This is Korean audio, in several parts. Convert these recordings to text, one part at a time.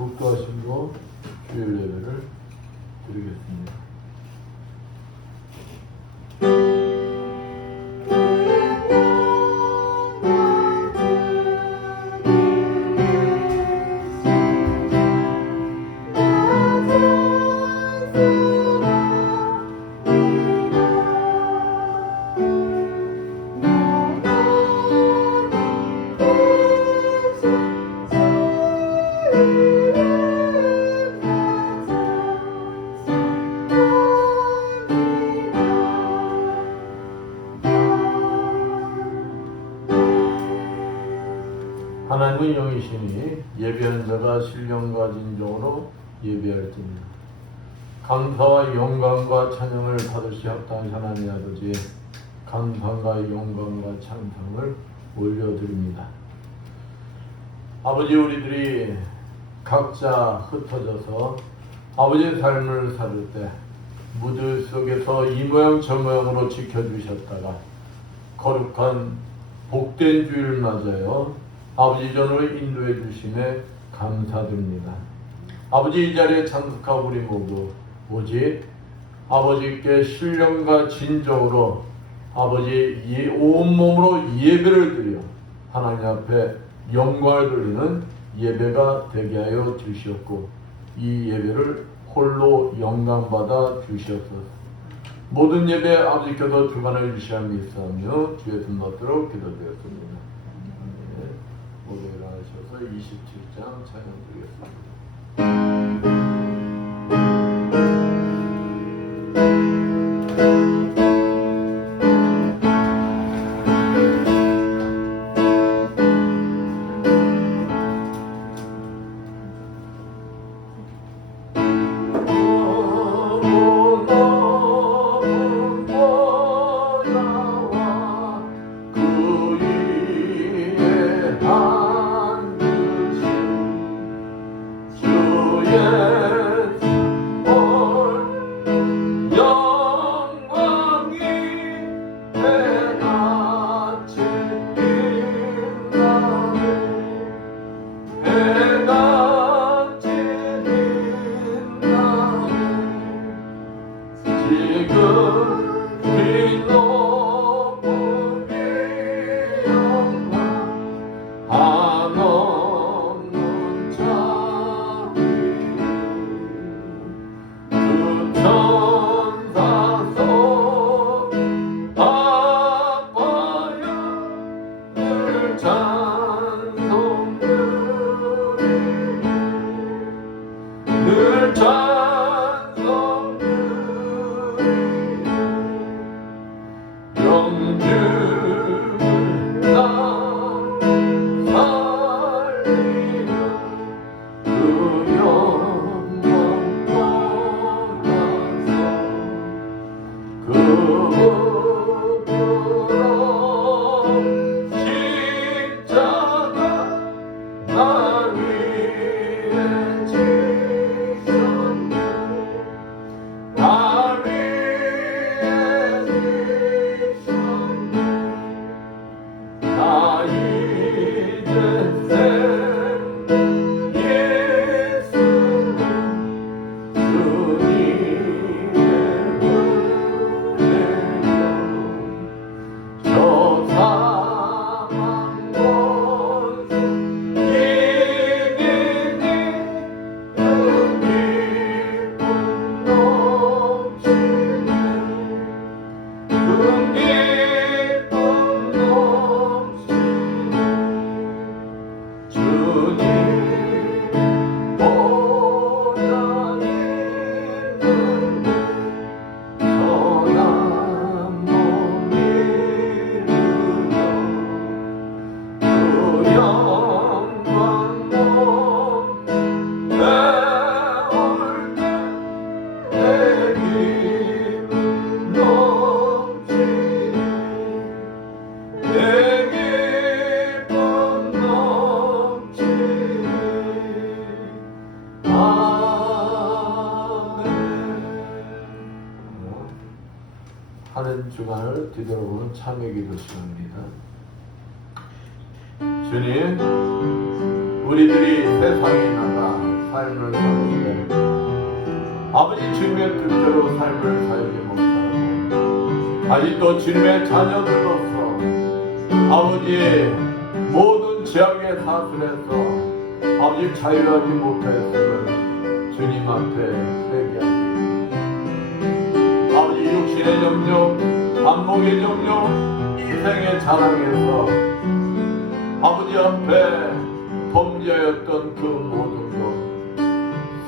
묵도하심으로 주일 예배를 드리겠습니다. 하나님은 영이시니 예배하는 자가 신령과 진정으로 예배할지니라. 감사와 영광과 찬양을 받으시 합당한 하나님 아버지, 감사와 영광과 찬양을 올려드립니다. 아버지, 우리들이 각자 흩어져서 아버지의 삶을 살을 때 무드 속에서 이 모양 저 모양으로 지켜주셨다가 거룩한 복된 주일을 맞아요 아버지 전으로 인도해 주심에 감사드립니다. 아버지, 이 자리에 참석하고 우리 모두 오직 아버지께 신령과 진정으로 아버지 온몸으로 예배를 드려 하나님 앞에 영광을 돌리는 예배가 되게 하여 주시옵고, 이 예배를 홀로 영광받아 주시옵소서. 모든 예배 아버지께서 주관하여 주시함이 믿사오며 주의 손 받도록 기도드렸습니다. 모두 일어나셔서 27장 찬양 드리겠습니다. 하는 주간을 뒤돌아보는 참회 기도 시간입니다. 주님, 우리들이 세상에 나가 삶을 사는데 아버지 주님의 뜻대로 삶을 살지 못하고 아직도 주님의 자녀들로서 아버지의 모든 죄악의 사슬에서 아버지 자유하지 못하였음을 주님 앞에 회개합니다. 아버지 육신의 정욕, 안목의 정욕, 이생의 자랑에서 아버지 앞에 범죄였던 그 모든 것,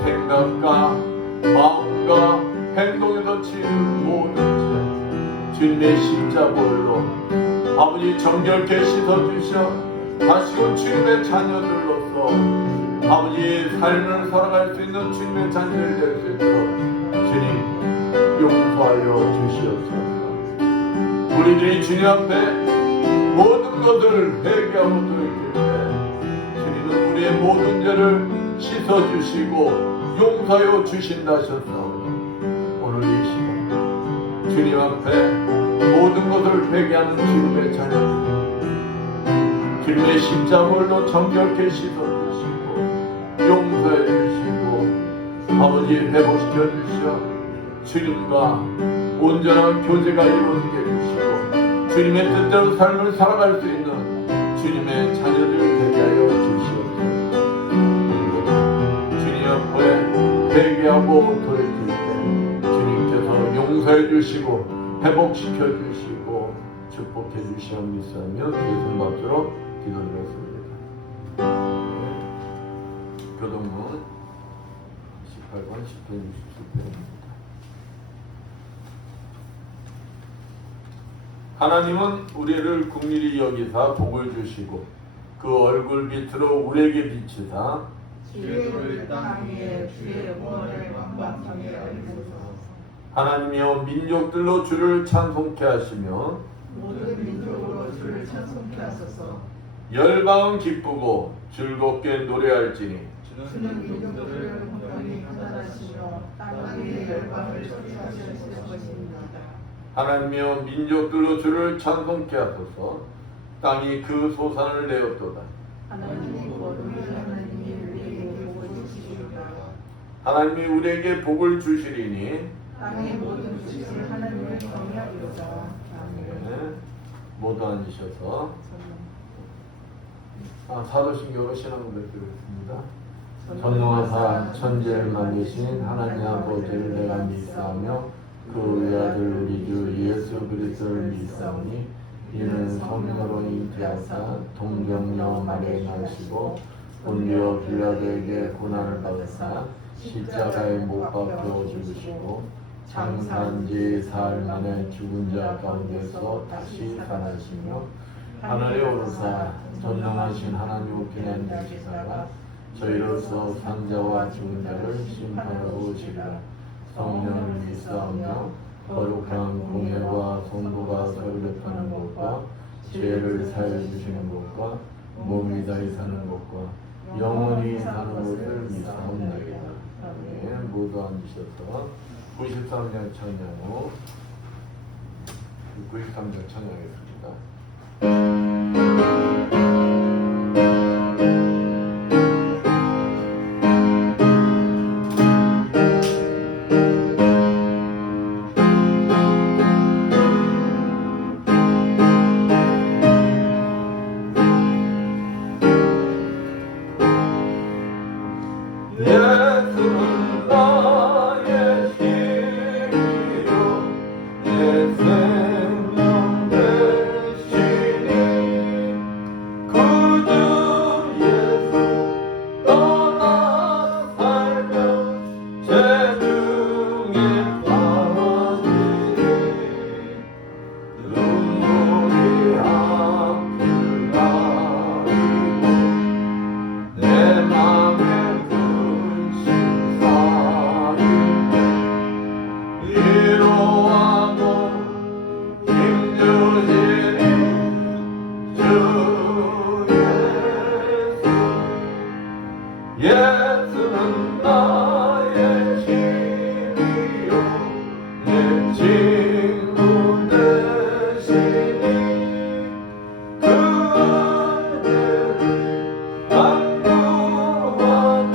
생각과 마음과 행동에서 지은 모든 죄, 주님의 십자가로 아버지 정결케 씻어주셔 다시금 주님의 자녀들로서 아버지 삶을 살아갈 수 있는 주님의 자녀들 될 수 있도록 주님 용서하여 주시옵소서. 우리들이 주님 앞에 모든 것을 회개하고 돌이킬 때 주님은 우리의 모든 죄를 씻어주시고 용서하여 주신다 하셨사오니 오늘 이 시간 주님 앞에 모든 것을 회개하는 주님의 자녀들 주님의 십자가로 정결케 씻어주시고 용서해 주시고 아버지 회복시켜 주시어 주님과 온전한 교제가 이루어지게 해주시고 주님의 뜻대로 삶을 살아갈 수 있는 주님의 자녀들 되게 하여 주시옵소서. 주님 앞에 회개하고 돌이킬 때 주님께서 용서해 주시고 회복시켜 주시고 축복해 주시옵 믿사며 예수님 앞으로 기도드렸습니다. 교동문 18번 10편 67편입니다. 하나님은 우리를 긍휼히 여기사 복을 주시고 그 얼굴 빛으로 우리에게 비치사 주의 땅 위에 주의 영원을 왕왕하게 알리소서. 하나님이여 민족들로 주를 찬송케 하시며 모든 민족으로 주를 찬송케 하소서. 열방은 기쁘고 즐겁게 노래할지니 주는 민족들을 공평히 판단하시며 땅 위의 열방을 조리하실 것입니다. 하나님이여 민족들로 주를 찬송케 하소서. 땅이 그 소산을 내었도다. 하나님이 하나님이 우리에게 복을 주시리이다. 하나님이 우리에게 복을 주시리니 땅의 모든 주식을 하나님을 경외하리로다. 아멘. 모두 앉으셔서 사도신경으로 신앙고백 드리겠습니다. 전능하사 천지를 만드신 하나님 아버지를 내가 믿사오며 그 외아들 우리 주 예수 그리스도를 믿사오니 이는 성령으로 잉태하사 동정녀 마리아에 나시고 본디오 빌라도에게 고난을 받으사 십자가에 못 박혀 죽으시고 장사한 지 사흘 만에 죽은 자 가운데서 다시 살아나시며 하늘에 오르사 전능하신 하나님 우편에 앉으시다가 저희로서 산자와 죽은 자를 심판하고 오시리라. 성령을 믿사오며 거룩한 공예와 성도가 설립하는 것과 죄를 사해 주시는 것과 몸이 다히 사는 것과 영원히 사는 것을 믿사옵나이다. 모두 앉으셔서 93년 찬양으로 93년 찬양하겠습니다. 예수는 나의 힘이요 내 생명 되시니 그저 예수 떠나 살면 죄중에 빠지니 눈물이 앞을 가리고 내 맘에 예수는 나의 힘이요 내 친구 되시니 그대를 안부하며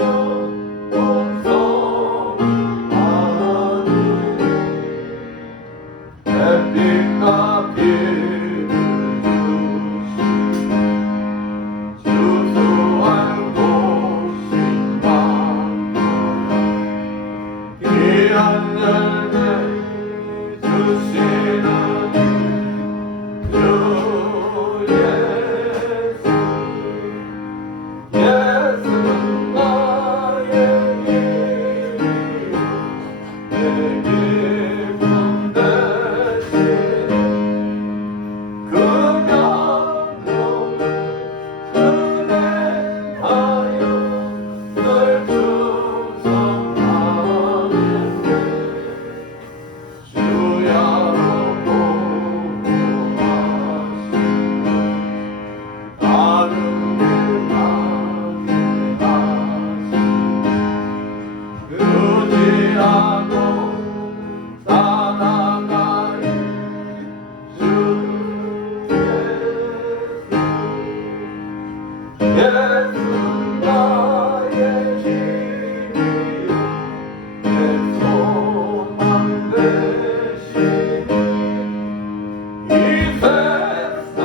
예수 나의 힘이요 내 소망 되시니 이 세상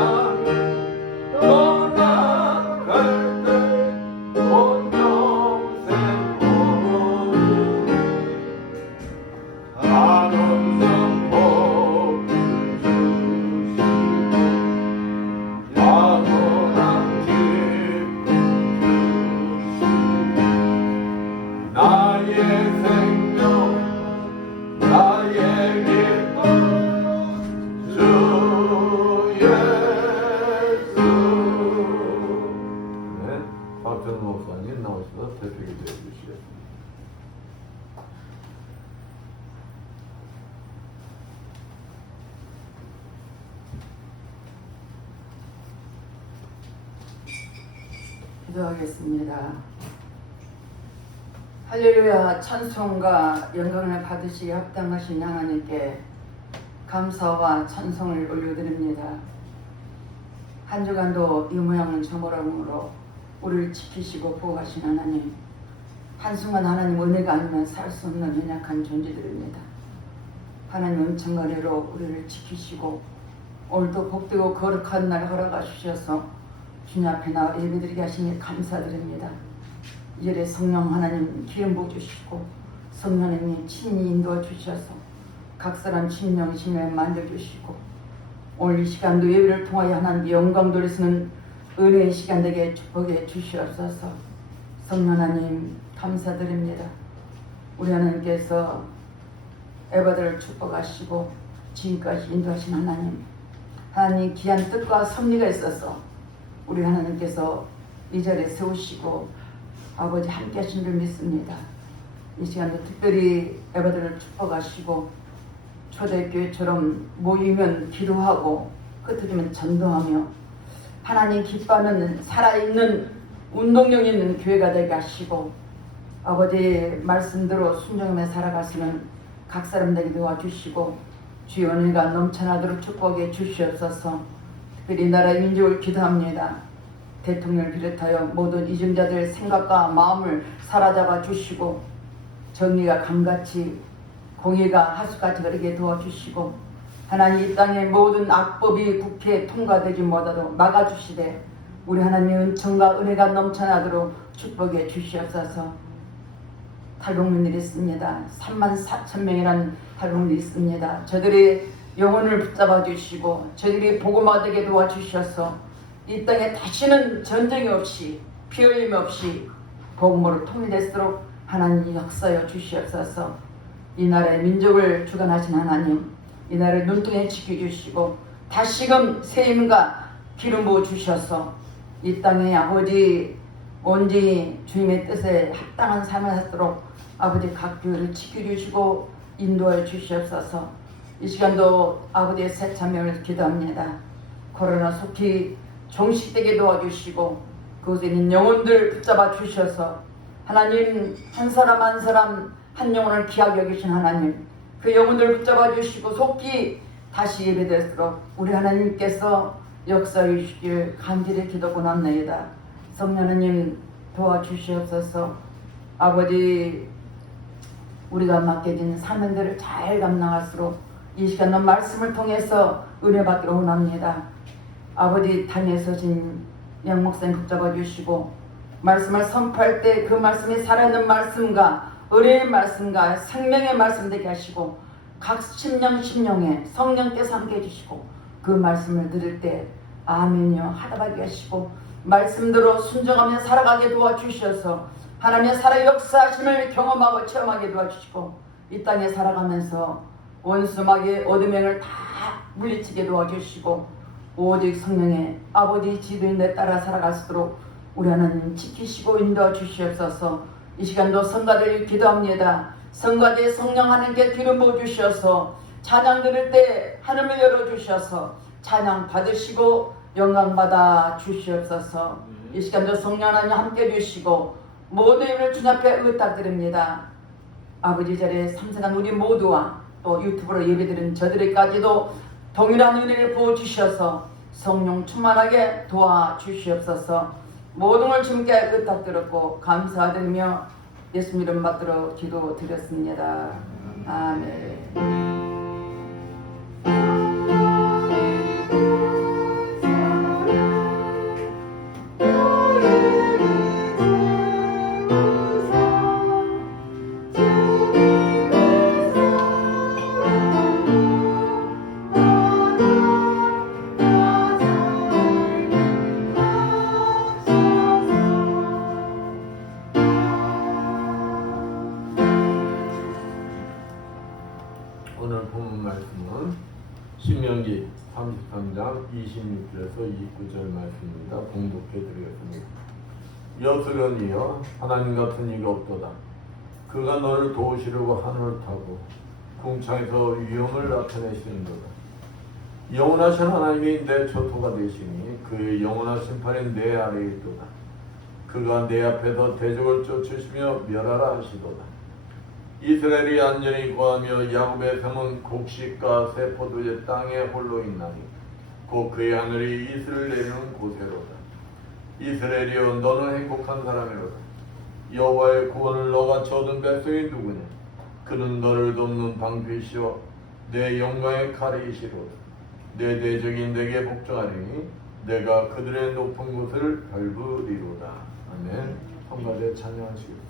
떠나갈 때 온 평생 모르니 아름다운 복을 주시고 영원한 기쁨 주시고 나의 생명 나의 기쁨 주 예수. 네, 박정우 목사님 나오셔서 대표기도해 주시겠습니다. 기도하겠습니다. 할렐루야. 찬송과 영광을 받으시기에 합당하신 하나님께 감사와 찬송을 올려드립니다. 한 주간도 이 모양은 저 모양으로 우리를 지키시고 보호하신 하나님, 한순간 하나님 은혜가 아니면 살 수 없는 연약한 존재들입니다. 하나님 은총과 은혜로 우리를 지키시고 오늘도 복되고 거룩한 날 허락하셔서 주님 앞에 나와 예배드리게 하시니 감사드립니다. 이절에 성령 하나님 기름 부어주시고 성령 하나님이 친히 인도해 주셔서 각 사람 심령 심령에 만져주시고 오늘 이 시간도 예배를 통하여 하나님께 영광 돌리시는 은혜의 시간 되게 축복해 주시옵소서. 성령 하나님 감사드립니다. 우리 하나님께서 에바들을 축복하시고 지금까지 인도하신 하나님 귀한 뜻과 섭리가 있어서 우리 하나님께서 이 자리에 세우시고 아버지 함께 하신 줄 믿습니다. 이 시간도 특별히 에바들을 축복하시고 초대교회처럼 모이면 기도하고 흩어지면 전도하며 하나님 기뻐하는 살아있는 운동력 있는 교회가 되게 하시고 아버지 말씀대로 순종하며 살아가시는 각 사람 되게 도와주시고 주의 은혜가 넘쳐나도록 축복해 주시옵소서. 특별히 나라의 민족을 기도합니다. 대통령을 비롯하여 모든 이중자들의 생각과 마음을 사로잡아 주시고 정의가 강같이 공의가 하수같이 그렇게 도와주시고 하나님 이 땅의 모든 악법이 국회에 통과되지 못하도록 막아주시되 우리 하나님의 은총과 은혜가 넘쳐나도록 축복해 주시옵소서. 탈북민들이 있습니다. 34,000명이라는 탈북민들이 있습니다. 저들의 영혼을 붙잡아 주시고 저들이 복음화 되게 도와주셔서 이 땅에 다시는 전쟁이 없이 피 흘림 없이 복음으로 통일될수록 하나님 역사여 주시옵소서. 이 나라의 민족을 주관하신 하나님, 이 나라를 눈등에 지켜주시고 다시금 세임과 기름 부어 주셔서 이 땅에 아버지 온전히 주님의 뜻에 합당한 삶을 하도록 아버지 각 교회를 지켜주시고 인도해 주시옵소서. 이 시간도 아버지의 새 참여를 기도합니다. 코로나 속히 종식되게 도와주시고 그곳에 있는 영혼들 붙잡아 주셔서 하나님 한 사람 한 사람 한 영혼을 귀하게 여기신 하나님 그 영혼들을 붙잡아 주시고 속히 다시 예배될수록 우리 하나님께서 역사해 주시길 간절히 기도 권합니다. 성령 하나님 도와주시옵소서. 아버지 우리가 맡겨진 사명들을 잘 감당할수록 이 시간도 말씀을 통해서 은혜 받기를 원합니다. 아버지 단에 서신 양 목사님 붙잡아 주시고 말씀을 선포할 때 그 말씀이 살아있는 말씀과 은혜의 말씀과 생명의 말씀 되게 하시고 각 심령에 성령께서 함께 해주시고 그 말씀을 들을 때 아멘이요 하다하게 하시고 말씀대로 순종하며 살아가게 도와주셔서 하나님의 살아 역사하심을 경험하고 체험하게 도와주시고 이 땅에 살아가면서 원수마귀의 어둠행을 다 물리치게 도와주시고 오직 성령의 아버지 지도인에 따라 살아갈 수 있도록 우리 하나님 지키시고 인도해 주시옵소서. 이 시간도 성가를 기도합니다. 성가대 성령 하나님께 기름 부어 주셔서 찬양 들을 때 하늘을 열어주셔서 찬양 받으시고 영광 받아 주시옵소서. 이 시간도 성령 하나님 함께 해주시고 모든 힘을 주님 앞에 의탁드립니다. 아버지 자리에 참석한 우리 모두와 또 유튜브로 예배드린 저들에게까지도 동일한 은혜를 부어주셔서 성령 충만하게 도와주시옵소서. 모든 걸 주님께 의탁드렸고 감사드리며 예수님 이름 받들어 기도드렸습니다. 아멘. 오늘 본문 말씀은 신명기 33장 26절에서 29절 말씀입니다. 봉독해 드리겠습니다. 여스련이여 하나님 같은 이가 없도다. 그가 너를 도우시려고 하늘을 타고 궁창에서 위엄을 나타내시는도다. 영원하신 하나님이 내 처소가 되시니 그의 영원한 심판이 내 아래에 있도다. 그가 내 앞에서 대적을 쫓으시며 멸하라 하시도다. 이스라엘이 안전히 거하며 야곱의 성은 곡식과 새 포도의 땅에 홀로 있나니 곧 그의 하늘이 이슬을 내리는 곳에로다. 이스라엘이여 너는 행복한 사람이로다. 여호와의 구원을 너같이 얻은 백성이 누구냐? 그는 너를 돕는 방패시오 내 영광의 칼이시로다. 내 대적이 내게 복종하리니 내가 그들의 높은 곳을 밟으리로다. 아멘. 성가대 찬양하시겠습니다.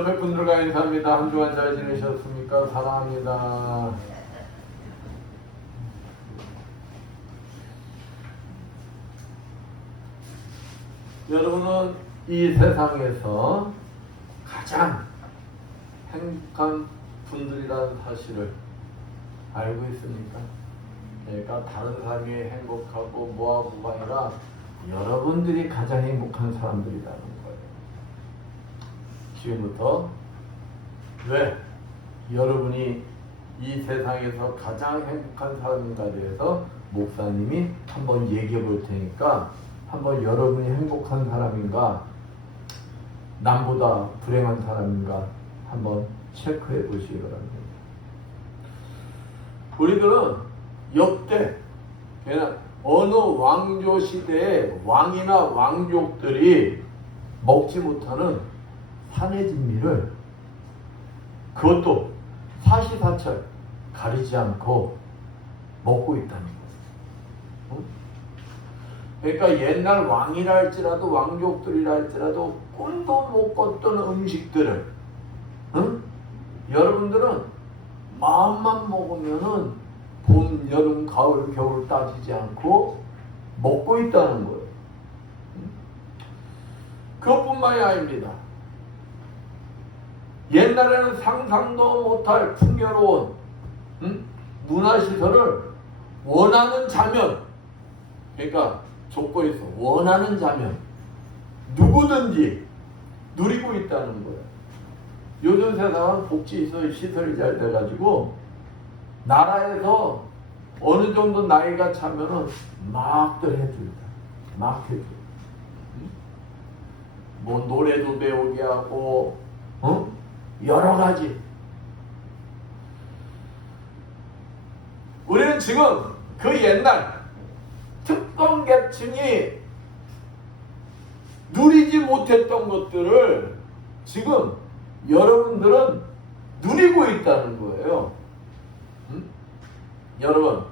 옆에 분들과 인사합니다. 한 주간 잘 지내셨습니까? 사랑합니다. 여러분은 이 세상에서 가장 행복한 분들이라는 사실을 알고 있습니까? 그러니까 다른 사람이 행복하고 뭐하고가 아니라 여러분들이 가장 행복한 사람들이라는 거예요. 지금부터 왜 여러분이 이 세상에서 가장 행복한 사람인가에 대해서 목사님이 한번 얘기해 볼 테니까 한번 여러분이 행복한 사람인가 남보다 불행한 사람인가 한번 체크해 보시기 바랍니다. 우리들은 역대 그냥 어느 왕조 시대에 왕이나 왕족들이 먹지 못하는 산의 진미를 그것도 사시사철 가리지 않고 먹고 있다는 거예요. 그러니까 옛날 왕이라 할지라도 왕족들이라 할지라도 꿈도 못 꿨던 음식들을 여러분들은 마음만 먹으면은 봄, 여름, 가을, 겨울 따지지 않고 먹고 있다는 거예요. 그것뿐만이 아닙니다. 옛날에는 상상도 못할 풍요로운 문화시설을 원하는 자면, 그러니까 조건이 있어. 원하는 자면 누구든지 누리고 있다는 거예요. 요즘 세상은 복지 시설이 잘 돼가지고 나라에서 어느 정도 나이가 차면은 막들 해줍니다. 막 해줘. 뭐 노래도 배우게 하고, 여러 가지. 우리는 지금 그 옛날 특권 계층이 누리지 못했던 것들을 지금 여러분들은 누리고 있다는 거예요. 여러분,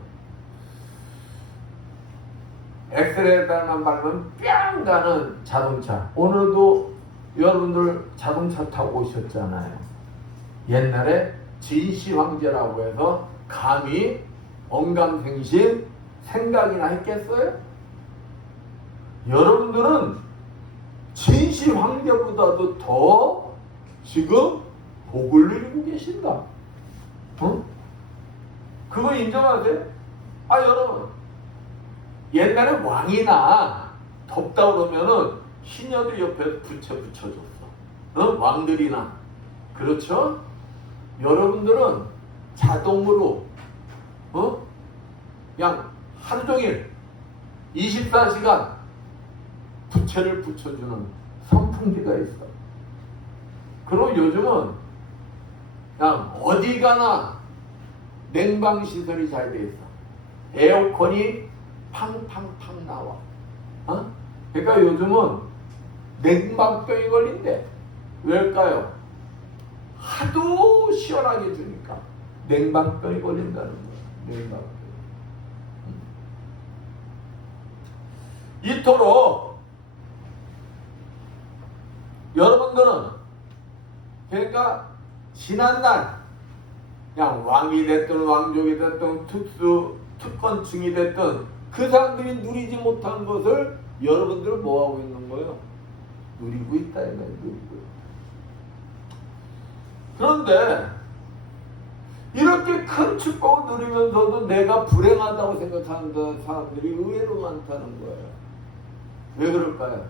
엑셀에다만 바르면 뿅 가는 자동차. 오늘도 여러분들 자동차 타고 오셨잖아요. 옛날에 진시 황제라고 해서 감히 언감생심 생각이나 했겠어요? 여러분들은 진시 황제보다도 더 지금 복을 누리고 계신다. 그거 인정하세요? 여러분, 옛날에 왕이나 덥다 그러면은 시녀들 옆에 붙여줬어. 왕들이나. 그렇죠? 여러분들은 자동으로 그냥 하루 종일 24시간 부채를 붙여주는 선풍기가 있어. 그리고 요즘은 그냥 어디 가나 냉방 시설이 잘 돼 있어. 에어컨이 팡팡팡 나와. 그러니까 요즘은 냉방병이 걸린대. 왜일까요? 하도 시원하게 주니까 냉방병이 걸린다는 거야. 냉방병. 이토록 여러분들은 그러니까 지난날 그냥 왕이 됐든 왕족이 됐든 특권층이 됐든 그 사람들이 누리지 못한 것을 여러분들은 뭐하고 있는 거예요? 누리고 있다. 누리고 있다. 그런데 이렇게 큰 축복을 누리면서도 내가 불행하다고 생각하는 사람들이 의외로 많다는 거예요. 왜 그럴까요?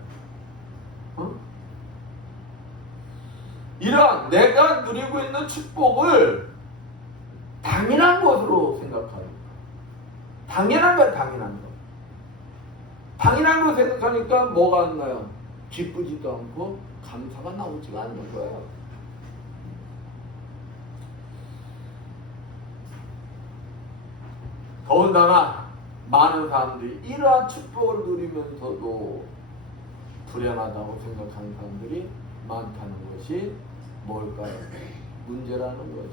이런 내가 누리고 있는 축복을 당연한 것으로 생각하니까. 당연한 거야, 당연한 거. 당연한 거 생각하니까 뭐가 안 나요? 기쁘지도 않고 감사가 나오지가 않는 거예요. 더군다나 많은 사람들이 이러한 축복을 누리면서도 불행하다고 생각하는 사람들이 많다는 것이 뭘까요? 문제라는 거죠.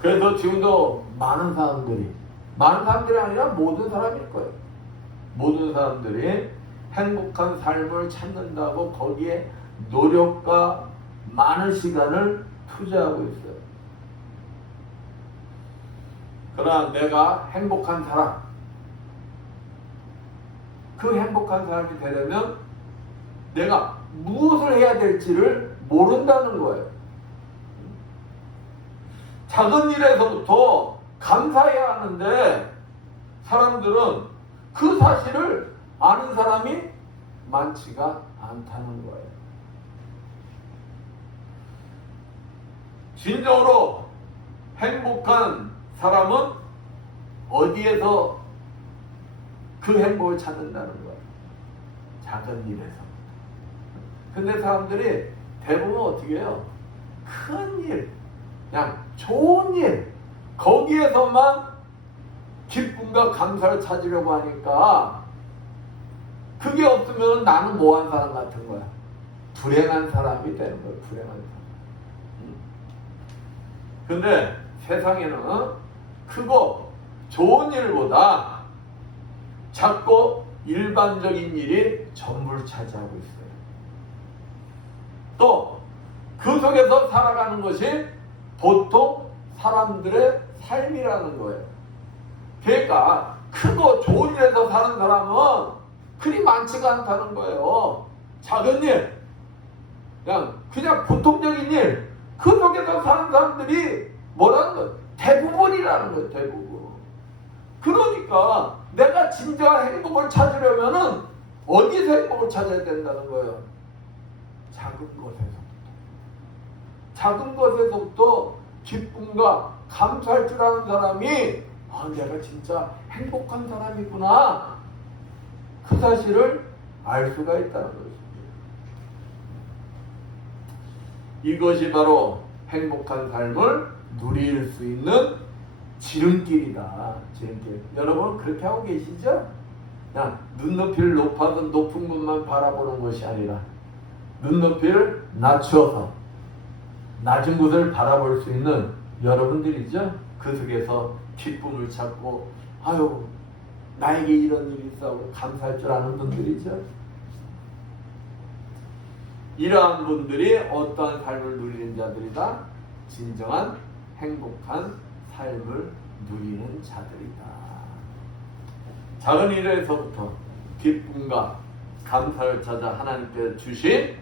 그래서 지금도 많은 사람들이 아니라 모든 사람일 거예요. 모든 사람들이 행복한 삶을 찾는다고 거기에 노력과 많은 시간을 투자하고 있어요. 그러나 내가 행복한 사람, 그 행복한 사람이 되려면 내가 무엇을 해야 될지를 모른다는 거예요. 작은 일에서부터 감사해야 하는데 사람들은 그 사실을 아는 사람이 많지가 않다는 거예요. 진정으로 행복한 사람은 어디에서 그 행복을 찾는다는 거예요. 작은 일에서. 근데 사람들이 대부분 어떻게 해요? 큰 일, 그냥 좋은 일, 거기에서만 기쁨과 감사를 찾으려고 하니까 그게 없으면 나는 뭐한 사람 같은 거야. 불행한 사람이 되는 거야. 불행한 사람. 근데 세상에는 크고 좋은 일보다 작고 일반적인 일이 전부를 차지하고 있어요. 또 그 속에서 살아가는 것이 보통 사람들의 삶이라는 거예요. 그러니까 크고 좋은 일에서 사는 사람은 그리 많지가 않다는 거예요. 작은 일, 그냥 보통적인 일, 그 속에서 사는 사람들이 뭐라는 거예요? 대부분이라는 거예요. 대부분. 그러니까 내가 진정한 행복을 찾으려면은 어디서 행복을 찾아야 된다는 거예요? 작은 것에서부터. 작은 것에서부터 기쁨과 감사할 줄 아는 사람이 내가 진짜 행복한 사람이구나. 그 사실을 알 수가 있다는 것입니다. 이것이 바로 행복한 삶을 누릴 수 있는 지름길이다. 지름길. 여러분 그렇게 하고 계시죠? 그냥 눈높이를 높아서 높은 곳만 바라보는 것이 아니라 눈높이를 낮추어서 낮은 곳을 바라볼 수 있는 여러분들이죠? 그 속에서 기쁨을 찾고 아유 나에게 이런 일이 있어하고 감사할 줄 아는 분들이죠. 이러한 분들이 어떠한 삶을 누리는 자들이다? 진정한 행복한 삶을 누리는 자들이다. 작은 일에서부터 기쁨과 감사를 찾아 하나님께서 주신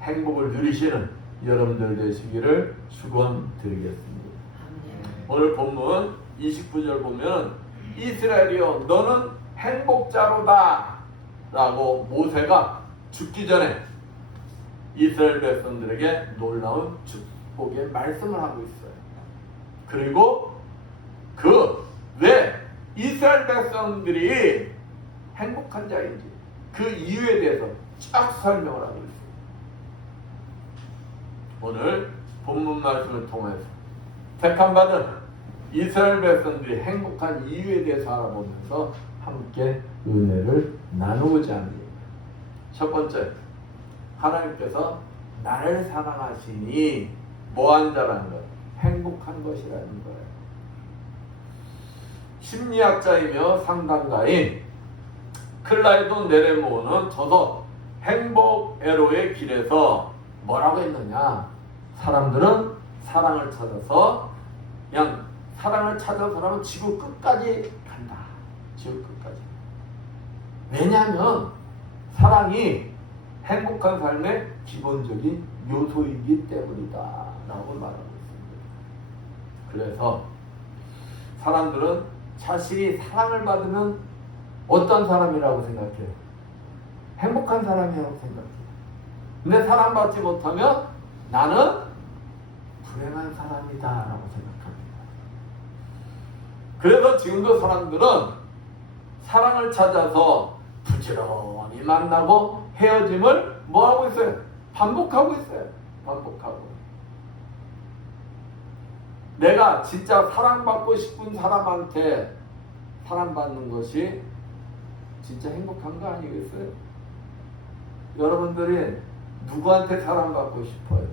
행복을 누리시는 여러분들 되시기를 축원드리겠습니다. 오늘 본문 29절 보면 이스라엘이여 너는 행복자로다 라고 모세가 죽기 전에 이스라엘 백성들에게 놀라운 축복의 말씀을 하고 있어요. 그리고 왜 이스라엘 백성들이 행복한 자인지 그 이유에 대해서 쫙 설명을 하고 있어요. 오늘 본문 말씀을 통해서 택함받은 이스라엘 백성들이 행복한 이유에 대해서 알아보면서 함께 은혜를 나누고자 합니다. 첫 번째, 하나님께서 나를 사랑하시니 뭐한 자라는 것? 행복한 것이라는 거예요. 심리학자이며 상담가인 클라이돈 네레모는 저서 행복 에로의 길에서 뭐라고 했느냐? 사람들은 사랑을 찾아서 그냥 사랑을 찾아서라면 지구 끝까지 간다. 지구 끝까지. 왜냐하면 사랑이 행복한 삶의 기본적인 요소이기 때문이다 라고 말하고 있습니다. 그래서 사람들은 자신이 사랑을 받으면 어떤 사람이라고 생각해요? 행복한 사람이라고 생각해요. 근데 사랑받지 못하면 나는 불행한 사람이다 라고 생각합니다. 그래서 지금도 사람들은 사랑을 찾아서 부지런히 만나고 헤어짐을 뭐하고 있어요? 반복하고 있어요. 반복하고. 내가 진짜 사랑받고 싶은 사람한테 사랑받는 것이 진짜 행복한 거 아니겠어요? 여러분들이 누구한테 사랑받고 싶어요?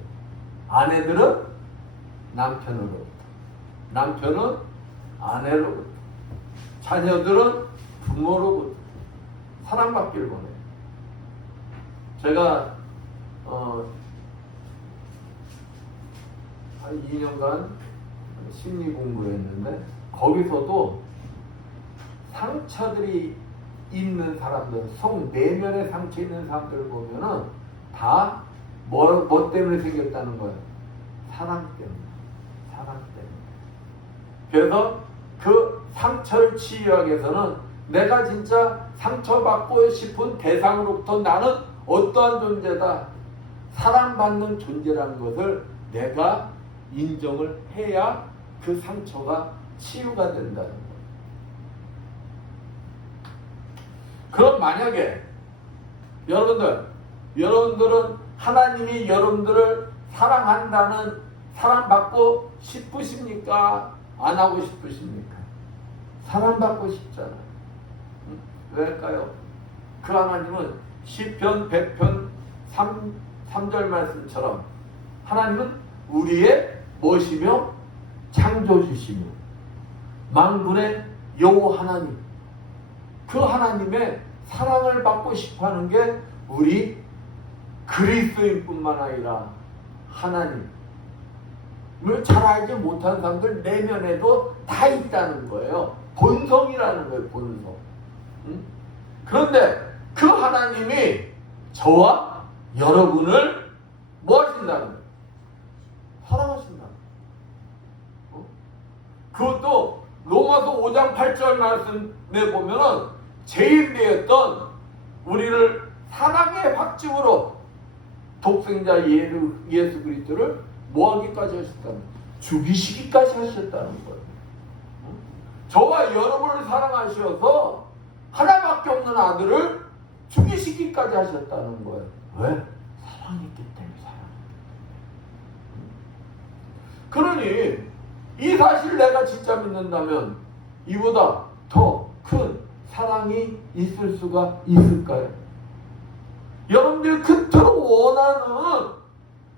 아내들은 남편으로부터, 남편은 아내로부터, 자녀들은 부모로부터 사랑받기를 원해요. 제가 한 2년간 심리 공부를 했는데 거기서도 상처들이 있는 사람들, 속 내면에 상처 있는 사람들을 보면은 다 뭐 때문에 생겼다는 거예요. 사랑 때문에. 사랑 때문에. 그래서 그 상처를 치유하기 위해서는 내가 진짜 상처받고 싶은 대상으로부터 나는 어떠한 존재다. 사랑받는 존재라는 것을 내가 인정을 해야 그 상처가 치유가 된다는 거예요. 그럼 만약에 여러분들은 하나님이 여러분들을 사랑한다는 사랑받고 싶으십니까? 안 하고 싶으십니까? 사랑받고 싶잖아요. 왜일까요? 그 하나님은 시편 100편 3절 말씀처럼 하나님은 우리의 무엇이며 창조주시며 만군의 여호와 하나님, 그 하나님의 사랑을 받고 싶어하는 게 우리 그리스도인뿐만 아니라 하나님을 잘 알지 못한 사람들 내면에도 다 있다는 거예요. 본성이라는 거예요. 본성. 그런데 그 하나님이 저와 여러분을 뭐 하신다는 거예요? 사랑하신다는 거예요. 그것도 로마서 5장 8절 말씀에 보면은 제1대였던 우리를 사랑의 확증으로 독생자 예수 그리스도를 뭐하기까지 하셨다는 거예요? 죽이시기까지 하셨다는 거예요. 저와 여러분을 사랑하셔서 하나밖에 없는 아들을 죽이시기까지 하셨다는 거예요. 왜? 사랑했기 때문에 사랑. 그러니 이 사실을 내가 진짜 믿는다면 이보다 더 큰 사랑이 있을 수가 있을까요? 여러분들이 그토록 원하는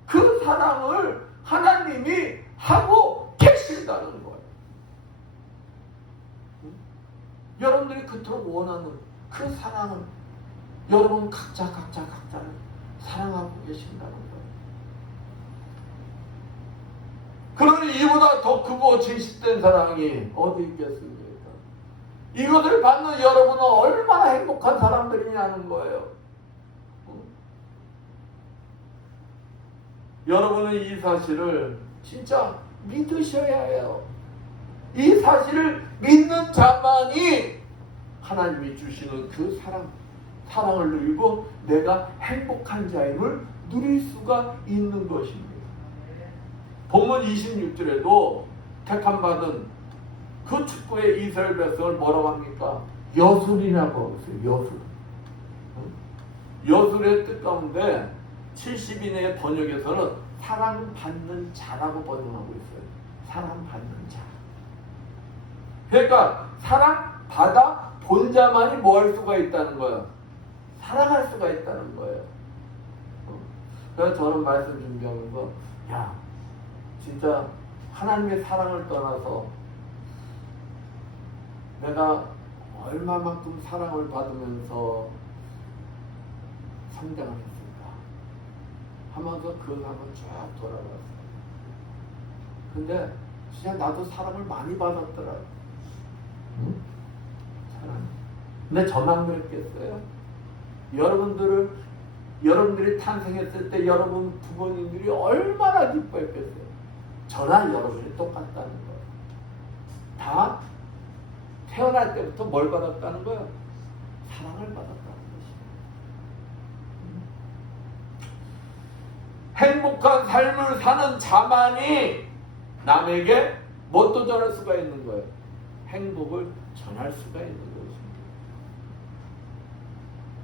그 사랑을 하나님이 하고 계신다는 거예요. 여러분들이 그토록 원하는 그 사랑을 여러분 각자를 사랑하고 계신다는 거예요. 그러니 이보다 더 크고 진실된 사랑이 어디 있겠습니까? 이것을 받는 여러분은 얼마나 행복한 사람들이냐는 거예요. 여러분은 이 사실을 진짜 믿으셔야 해요. 이 사실을 믿는 자만이 하나님이 주시는 그 사랑을 누리고 내가 행복한 자임을 누릴 수가 있는 것입니다. 본문 26절에도 택함받은 그 축구의 이스라엘 백성을 뭐라고 합니까? 여술이라고 했어요. 여술. 여술의 뜻 가운데 70인의 번역에서는 사랑받는 자라고 번역하고 있어요. 사랑받는 자. 그러니까 사랑받아 본 자만이 뭐 할 수가 있다는 거예요? 사랑할 수가 있다는 거예요. 그래서 저는 말씀 준비하면서 야 진짜 하나님의 사랑을 떠나서 내가 얼마만큼 사랑을 받으면서 성장을 했을까 하면서 그 한번 쭉 돌아봤어요. 근데 진짜 나도 사랑을 많이 받았더라. 응? 사랑. 근데 저만 그랬겠어요? 여러분들이 탄생했을 때 여러분 부모님들이 얼마나 기뻐했겠어요? 저나 여러분이 똑같다는 거예요. 다 태어날 때부터 뭘 받았다는 거예요? 사랑을 받았다는 것입니다. 행복한 삶을 사는 자만이 남에게 뭣도 전할 수가 있는 거예요? 행복을 전할 수가 있는 것입니다.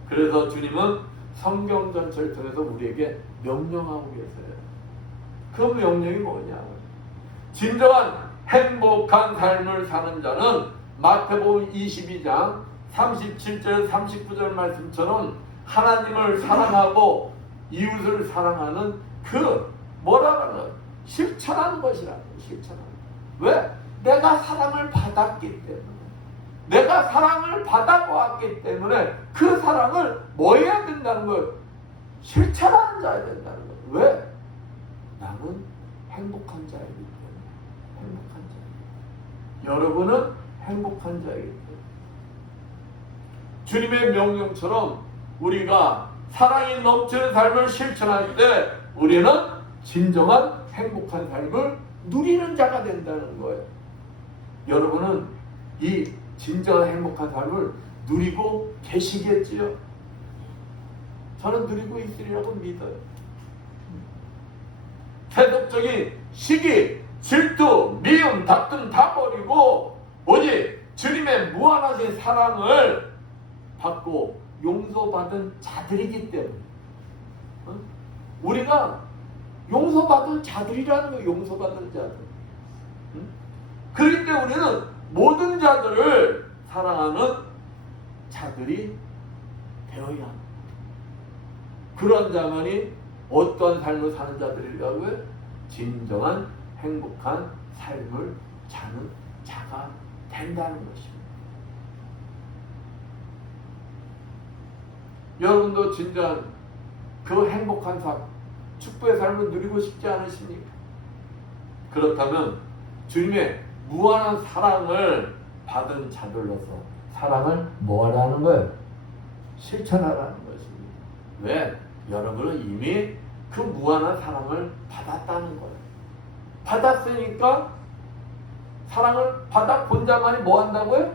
그래서 주님은 성경 전체를 통해서 우리에게 명령하고 계세요. 그 명령이 뭐냐고요? 진정한 행복한 삶을 사는 자는 마태복음 22장 37절 39절 말씀처럼 하나님을 사랑하고 이웃을 사랑하는 그 뭐라는 실천하는 것이라는 거예요. 실천하는 거예요. 왜? 내가 사랑을 받았기 때문에, 내가 사랑을 받아보았기 때문에 그 사랑을 뭐 해야 된다는 거예요? 실천하는 자야 된다는 거예요. 왜? 나는 행복한 자이기 때문에. 행복한 자. 여러분은 행복한 자이기 때문에. 주님의 명령처럼 우리가 사랑이 넘치는 삶을 실천할 때 우리는 진정한 행복한 삶을 누리는 자가 된다는 거예요. 여러분은 이 진정한 행복한 삶을 누리고 계시겠지요? 저는 누리고 있으리라고 믿어요. 세속적인 시기, 질투, 미움, 다툼 다 버리고 오직 주님의 무한하신 사랑을 받고 용서받은 자들이기 때문에 우리가 용서받은 자들이라는 거예요. 용서받은 자들. 그렇기 때문에 우리는 모든 자들을 사랑하는 자들이 되어야 합니다. 그런 자만이 어떠한 삶을 사는 자들이라고요? 진정한 행복한 삶을 사는 자가 된다는 것입니다. 여러분도 진정한 그 행복한 삶, 축복의 삶을 누리고 싶지 않으십니까? 그렇다면 주님의 무한한 사랑을 받은 자들로서 사랑을 뭐하라는 거예요? 실천하라는 것입니다. 왜? 여러분은 이미 그 무한한 사랑을 받았다는 거예요. 받았으니까 사랑을 받아본 자만이 뭐 한다고요?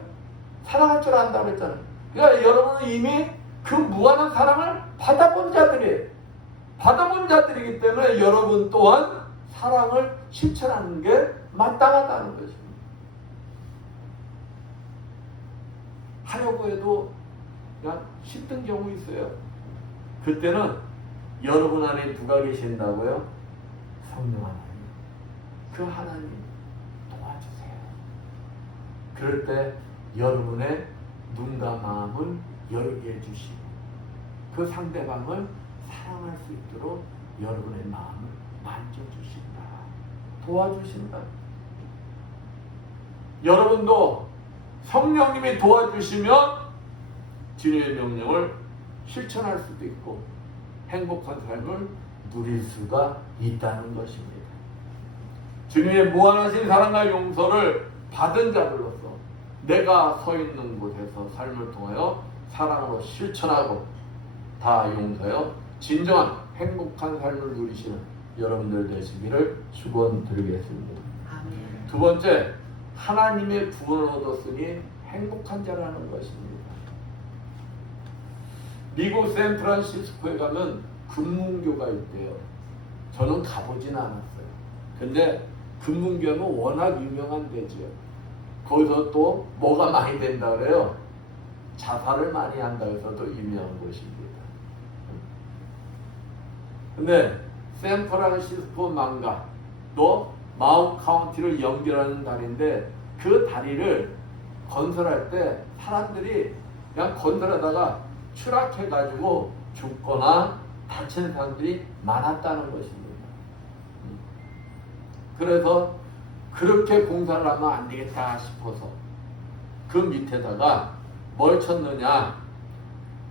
사랑할 줄 안다고 했잖아요. 그러니까 여러분은 이미 그 무한한 사랑을 받아본 자들이에요. 받아본 자들이기 때문에 여러분 또한 사랑을 실천하는 게 마땅하다는 것입니다. 하려고 해도 그냥 힘든 경우 있어요. 그때는 여러분 안에 누가 계신다고요? 성령 하나님. 그 하나님 도와주세요. 그럴 때 여러분의 눈과 마음을 열게 해주시고 그 상대방을 사랑할 수 있도록 여러분의 마음을 만져주신다. 도와주신다. 여러분도 성령님이 도와주시면 주님의 명령을 실천할 수도 있고 행복한 삶을 누릴 수가 있다는 것입니다. 주님의 무한하신 사랑과 용서를 받은 자들로서 내가 서 있는 곳에서 삶을 통하여 사랑으로 실천하고 다 용서하여 진정한 행복한 삶을 누리시는 여러분들 되시기를 축원드리겠습니다. 아멘. 두 번째, 하나님의 구원을 얻었으니 행복한 자라는 것입니다. 미국 샌프란시스코에 가면 금문교가 있대요. 저는 가보진 않았어요. 근데 금문교는 워낙 유명한 데지요. 거기서 또 뭐가 많이 된다 그래요? 자살을 많이 한다 해서도 유명한 곳입니다. 근데 샌프란시스코 망가 또 마운 카운티를 연결하는 다리인데 그 다리를 건설할 때 사람들이 그냥 건설하다가 추락해가지고 죽거나 다치는 사람들이 많았다는 것입니다. 그래서 그렇게 공사를 하면 안 되겠다 싶어서 그 밑에다가 뭘 쳤느냐?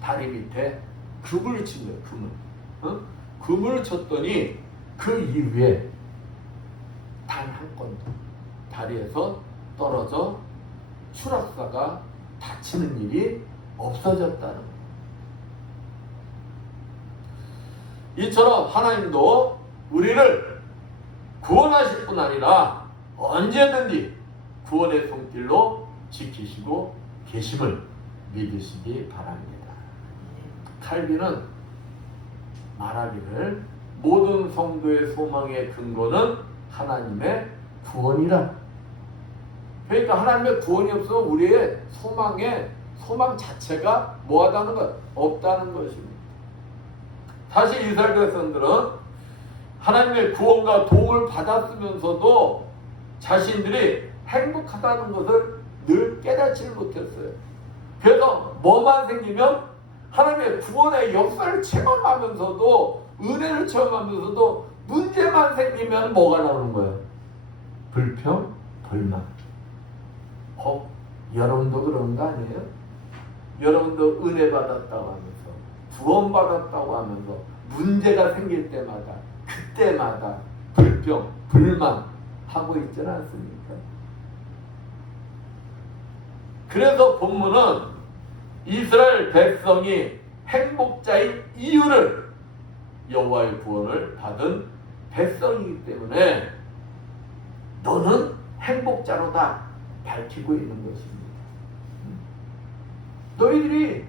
다리 밑에 금을 친 거예요. 금을. 금을 쳤더니 그 이후에 단 한 건도 다리에서 떨어져 추락사가 다치는 일이 없어졌다는 거예요. 이처럼 하나님도 우리를 구원하실 뿐 아니라 언제든지 구원의 손길로 지키시고 계심을 믿으시기 바랍니다. 칼빈은 말하기를 모든 성도의 소망의 근거는 하나님의 구원이라. 그러니까 하나님의 구원이 없으면 우리의 소망 자체가 뭐하다는 것? 없다는 것입니다. 사실 이스라엘 백성들은 하나님의 구원과 도움을 받았으면서도 자신들이 행복하다는 것을 늘 깨닫지 못했어요. 그래서 뭐만 생기면 하나님의 구원의 역사를 체험하면서도 은혜를 체험하면서도 문제만 생기면 뭐가 나오는 거예요? 불평, 불만. 여러분도 그런 거 아니에요? 여러분도 은혜 받았다고 하면서 구원 받았다고 하면서 문제가 생길 때마다 그때마다 불평, 불만 하고 있지는 않습니까? 그래서 본문은 이스라엘 백성이 행복자인 이유를 여호와의 구원을 받은 백성이기 때문에 너는 행복자로다 밝히고 있는 것입니다. 너희들이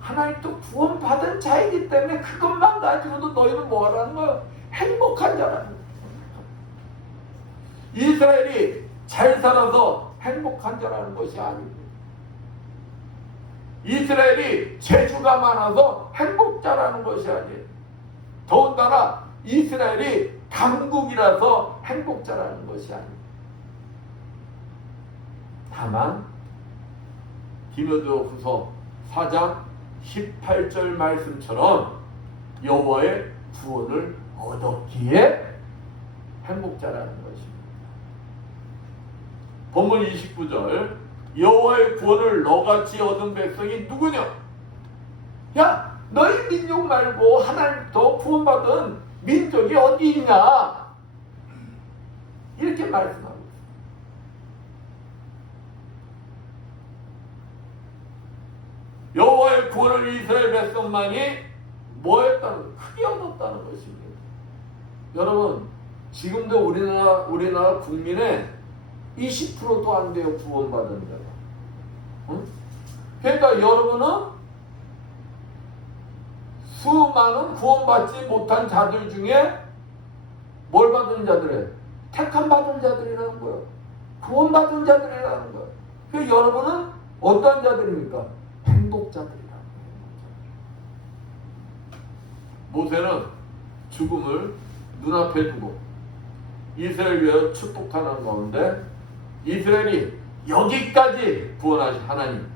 하나님도 구원받은 자이기 때문에 그것만 가지고도 너희는 뭐라는 거야? 행복한 자라는 거야. 이스라엘이 잘 살아서 행복한 자라는 것이 아니고 이스라엘이 재주가 많아서 행복자라는 것이 아니에요. 더군다나 이스라엘이 강국이라서 행복자라는 것이 아니에요. 다만 디모데후서 4장 18절 말씀처럼 여호와의 구원을 얻었기에 행복자라는 것입니다. 본문 29절 여호와의 구원을 너같이 얻은 백성이 누구냐? 야, 너희 민족 말고 하나님부터 구원받은 민족이 어디 있냐? 이렇게 말씀합니다. 여호와의 구원을 이스라엘 백성만이 뭐 했다는, 크게 얻었다는 것입니다. 여러분, 지금도 우리나라 국민의 20%도 안 돼요, 구원받은 자가. 응? 그러니까 여러분은 수많은 구원받지 못한 자들 중에 뭘 받은 자들이에요? 택함 받은 자들이라는 거예요. 구원받은 자들이라는 거예요. 그러니까 여러분은 어떤 자들입니까? 행복자들이라는 거예요. 모세는 죽음을 눈앞에 두고 이스라엘 위하여 축복하는 가운데 이스라엘이 여기까지 구원하신 하나님,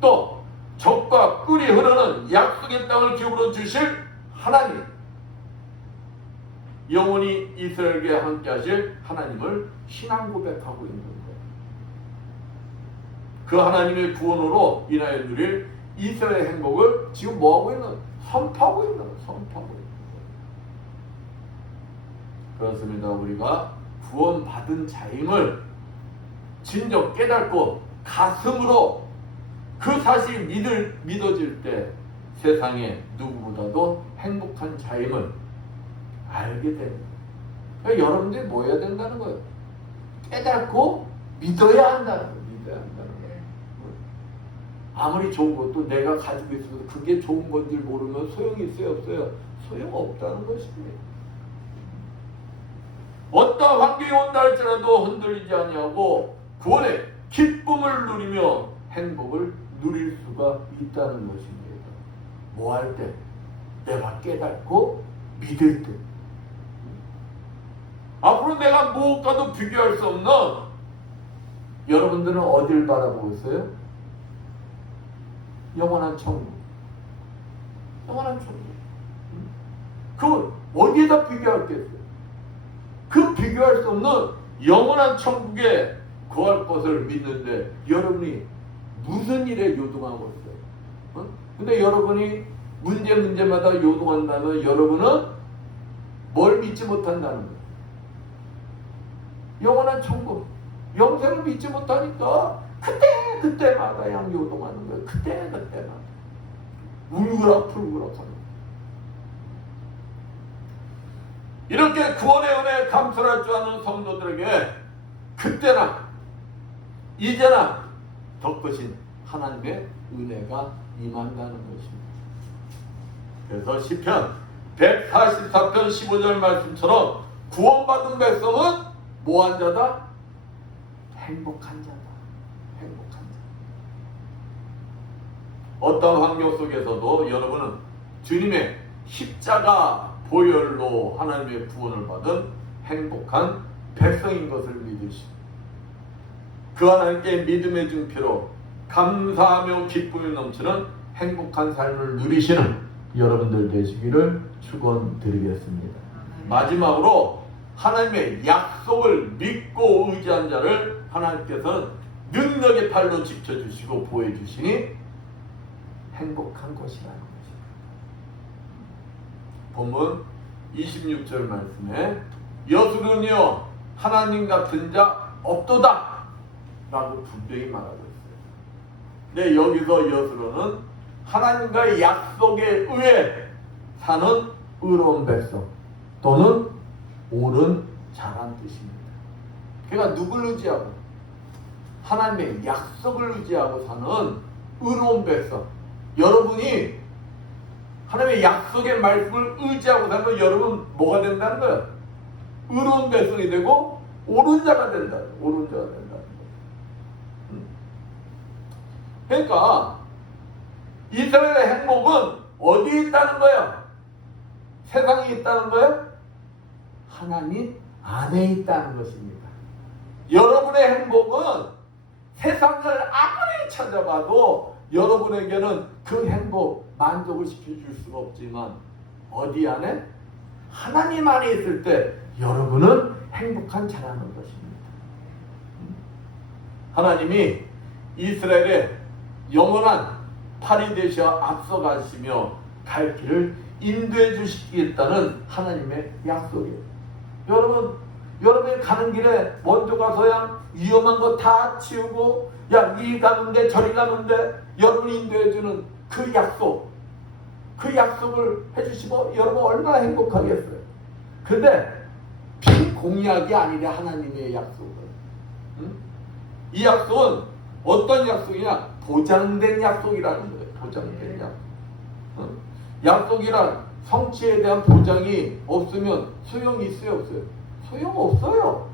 또 적과 꿀이 흐르는 약속의 땅을 기업으로 주실 하나님, 영원히 이스라엘에게 함께 하실 하나님을 신앙 고백하고 있는 거예요. 그 하나님의 구원으로 인하여 누릴 이스라엘의 행복을 지금 뭐하고 있는? 선포하고 있는 거예요. 선포하고 있는 거예요. 그렇습니다. 우리가 구원받은 자임을 진정 깨닫고 가슴으로 그 사실이 믿어질 때 세상에 누구보다도 행복한 자임을 알게 됩니다. 그러니까 여러분들이 뭐 해야 된다는 거예요? 깨닫고 믿어야 한다는 거예요. 믿어야 한다는 거예요. 아무리 좋은 것도 내가 가지고 있어서 그게 좋은 건지 모르면 소용이 있어요, 없어요? 소용없다는 것입니다. 어떤 환경이 온다 할지라도 흔들리지 아니하고 구원의 기쁨을 누리며 행복을 누릴 수가 있다는 것입니다. 뭐 할 때? 내가 깨닫고 믿을 때. 앞으로 내가 무엇과도 비교할 수 없는, 여러분들은 어딜 바라보고 있어요? 영원한 천국. 영원한 천국. 그 어디에다 비교할겠어요? 그 비교할 수 없는 영원한 천국에 거할 것을 믿는데 여러분이 무슨 일에 요동하고 있어요? 근데 여러분이 문제마다 요동한다면 여러분은 뭘 믿지 못한다는 거예요? 영원한 천국, 영생을 믿지 못하니까 그때마다 그냥 요동하는 거예요. 그때마다 울그락불그락 하는 거예요. 이렇게 구원의 은혜에 감사할 줄 아는 성도들에게 그때나 이제나 더 크신 하나님의 은혜가 임한다는 것입니다. 그래서 시편 144편 15절 말씀처럼 구원받은 백성은 뭐한 자다? 행복한 자다. 행복한 자. 어떤 환경 속에서도 여러분은 주님의 십자가 보혈로 하나님의 구원을 받은 행복한 백성인 것을 믿으시고 그 하나님께 믿음의 증표로 감사하며 기쁨이 넘치는 행복한 삶을 누리시는 여러분들 되시기를 축원드리겠습니다. 마지막으로 하나님의 약속을 믿고 의지한 자를 하나님께서는 능력의 팔로 지켜주시고 보호해주시니 행복한 것이라는 것입니다. 본문 26절 말씀에 여수는요 하나님 같은 자 없도다 라고 분명히 말하고 있어요. 근데 여기서 여수로는 하나님과의 약속에 의해 사는 의로운 백성 또는 옳은 자란 뜻입니다. 그러니까 누굴 의지하고? 하나님의 약속을 의지하고 사는 의로운 백성. 여러분이 하나님의 약속의 말씀을 의지하고 살면 여러분 뭐가 된다는 거예요? 의로운 백성이 되고 옳은 자가 된다. 옳은 자가 된다는 거예요. 그러니까 이스라엘의 행복은 어디에 있다는 거예요? 세상에 있다는 거예요? 하나님 안에 있다는 것입니다. 여러분의 행복은 세상을 아무리 찾아봐도 여러분에게는 그 행복 만족을 시켜줄 수가 없지만 어디 안에? 하나님 안에 있을 때 여러분은 행복한 자라는 것입니다. 하나님이 이스라엘의 영원한 팔이 되셔 앞서가시며 갈 길을 인도해 주시겠다는 하나님의 약속이에요. 여러분이 가는 길에 먼저 가서야 위험한 거 다 치우고 야 이 가는데 저리 가는데 여러분이 인도해 주는 그 약속을 해주시고 여러분 얼마나 행복하겠어요. 근데 비공약이 아니라 하나님의 약속은 이 약속은 어떤 약속이냐? 보장된 약속이라는 거예요. 보장된 약속. 약속이란 성취에 대한 보장이 없으면 소용이 있어요, 없어요? 소용없어요.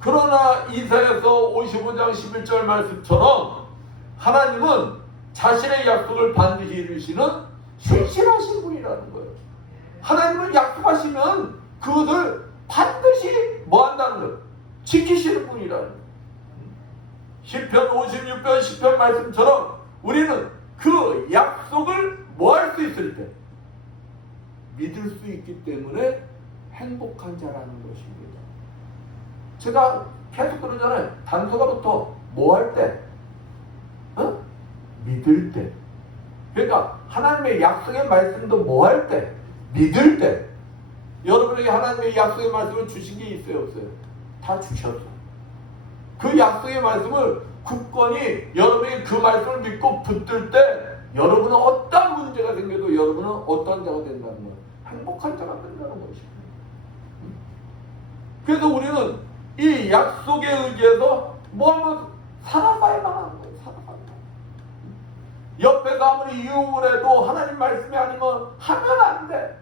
그러나 이사야서 55장 11절 말씀처럼 하나님은 자신의 약속을 반드시 이루시는 신실하신 분이라는 거예요. 하나님은 약속하시면 그것을 반드시 뭐 한다는 거예요? 지키시는 분이라는 거예요. 시편 56편 10편 말씀처럼 우리는 그 약속을 뭐 할 수 있을 때? 믿을 수 있기 때문에 행복한 자라는 것입니다. 제가 계속 그러잖아요. 단서가부터 뭐 할 때? 믿을 때. 그러니까 하나님의 약속의 말씀도 뭐 할 때? 믿을 때. 여러분에게 하나님의 약속의 말씀을 주신 게 있어요, 없어요? 다 주셨어. 그 약속의 말씀을 굳건히 여러분이 그 말씀을 믿고 붙들 때 여러분은 어떤 문제가 생겨도 여러분은 어떤 자가 된다는 거예요? 행복한 자가 된다는 것입니다. 그래서 우리는 이 약속에 의지해서 뭐 하면 살아가야만 하는 거예요. 옆에서 아무리 유혹을 해도 하나님 말씀이 아니면 하면 안 돼.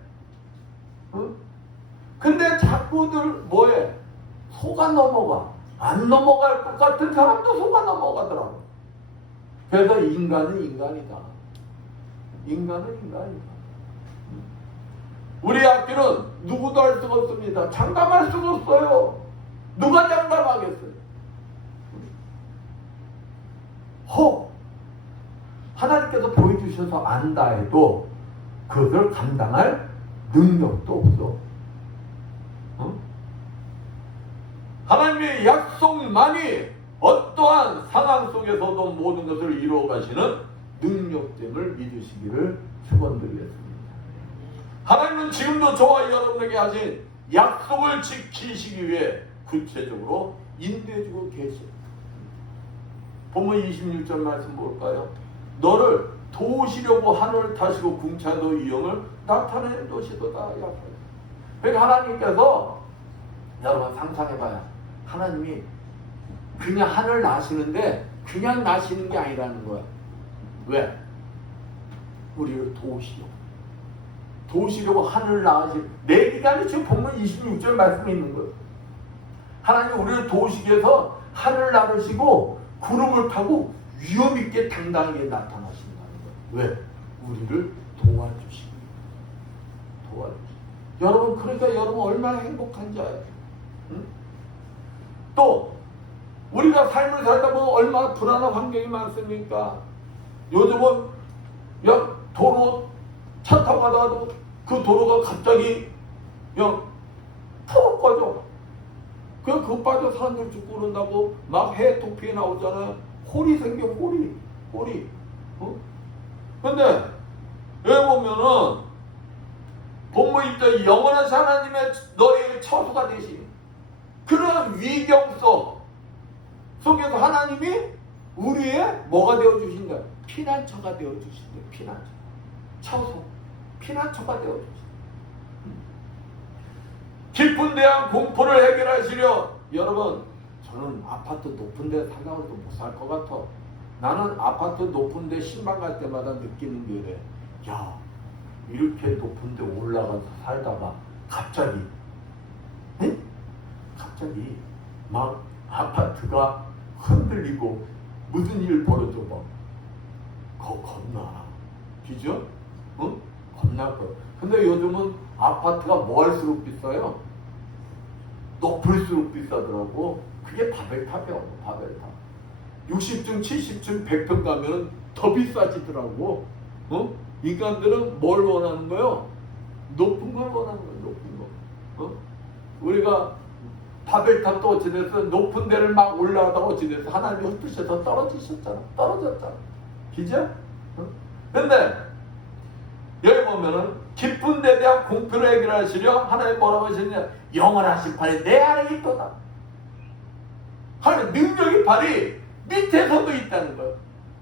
근데 자꾸들 뭐해? 속아 넘어가. 안 넘어갈 것 같은 사람도 속아 넘어가더라고. 그래서 인간은 인간이다. 인간은 인간이다. 우리 앞길은 누구도 할 수가 없습니다. 장담할 수가 없어요. 누가 장담하겠어요? 혹 하나님께서 보여주셔서 안다 해도 그것을 감당할 능력도 없어. 하나님의 약속만이 어떠한 상황 속에서도 모든 것을 이루어 가시는 능력됨을 믿으시기를 축원드리겠습니다. 하나님은 지금도 저와 여러분에게 하신 약속을 지키시기 위해 구체적으로 인도해주고 계십니다. 본문 26절 말씀 볼까요? 너를 도우시려고 하늘을 타시고 궁창도 위엄을 나타내 도시도다. 그러니까 하나님께서 여러분 상상해봐요. 하나님이 그냥 하늘 나시는데 그냥 나시는 게 아니라는 거야. 왜? 우리를 도우시려고 하늘 나으신 내 기간이 지금 본문 26절 말씀에 있는 거예요. 하나님 우리를 도우시기 위해서 하늘 나르시고 구름을 타고 위엄 있게 당당하게 나타나신다는 거예요. 왜? 우리를 도와주시기. 여러분 그러니까 여러분 얼마나 행복한 자예요. 또 우리가 삶을 살다 보면 얼마나 불안한 환경이 많습니까? 요즘은 도로 차 타고 가다가도 그 도로가 갑자기 푹 꺼져. 그거 빠져 사람들 죽고 그런다고 막 해토피에 나오잖아요. 홀이 생겨. 홀이. 근데 여기 보면은 본문 1절 영원하신 하나님의 너희의 처소가 되시니 그런 위경 속에서 하나님이 우리의 뭐가 되어주신다? 피난처가 되어주신다. 피난처. 처소. 피난처가 되어주신다. 깊은 대한 공포를 해결하시려. 여러분, 저는 아파트 높은 데 살라고 해도 못 살 것 같아. 나는 아파트 높은 데 신방 갈 때마다 느끼는 게 그래. 야, 이렇게 높은 데 올라가서 살다가 갑자기 응? 갑자기 막 아파트가 흔들리고 무슨 일 벌어져 봐. 겁나. 그죠? 응? 겁나 거. 근데 요즘은 아파트가 뭐 할수록 비싸요? 높을수록 비싸더라고. 그게 바벨탑이야. 바벨탑. 60층, 70층, 100평 가면 더 비싸지더라고. 어? 인간들은 뭘 원하는 거요? 높은 걸 원하는 거야. 높은 거. 어? 우리가 바벨탑도 어찌됐어? 높은 데를 막 올라가다가 어찌됐어? 하나님이 흩으셔서 떨어지셨잖아. 떨어졌잖아. 그죠? 어? 근데 여기 보면은 깊은 데 대한 공표를 해결하시려 하나님 뭐라고 하셨냐? 영원하신 팔이 내 안에 있도다. 하나님 능력의 팔이 밑에서도 있다는 거예요.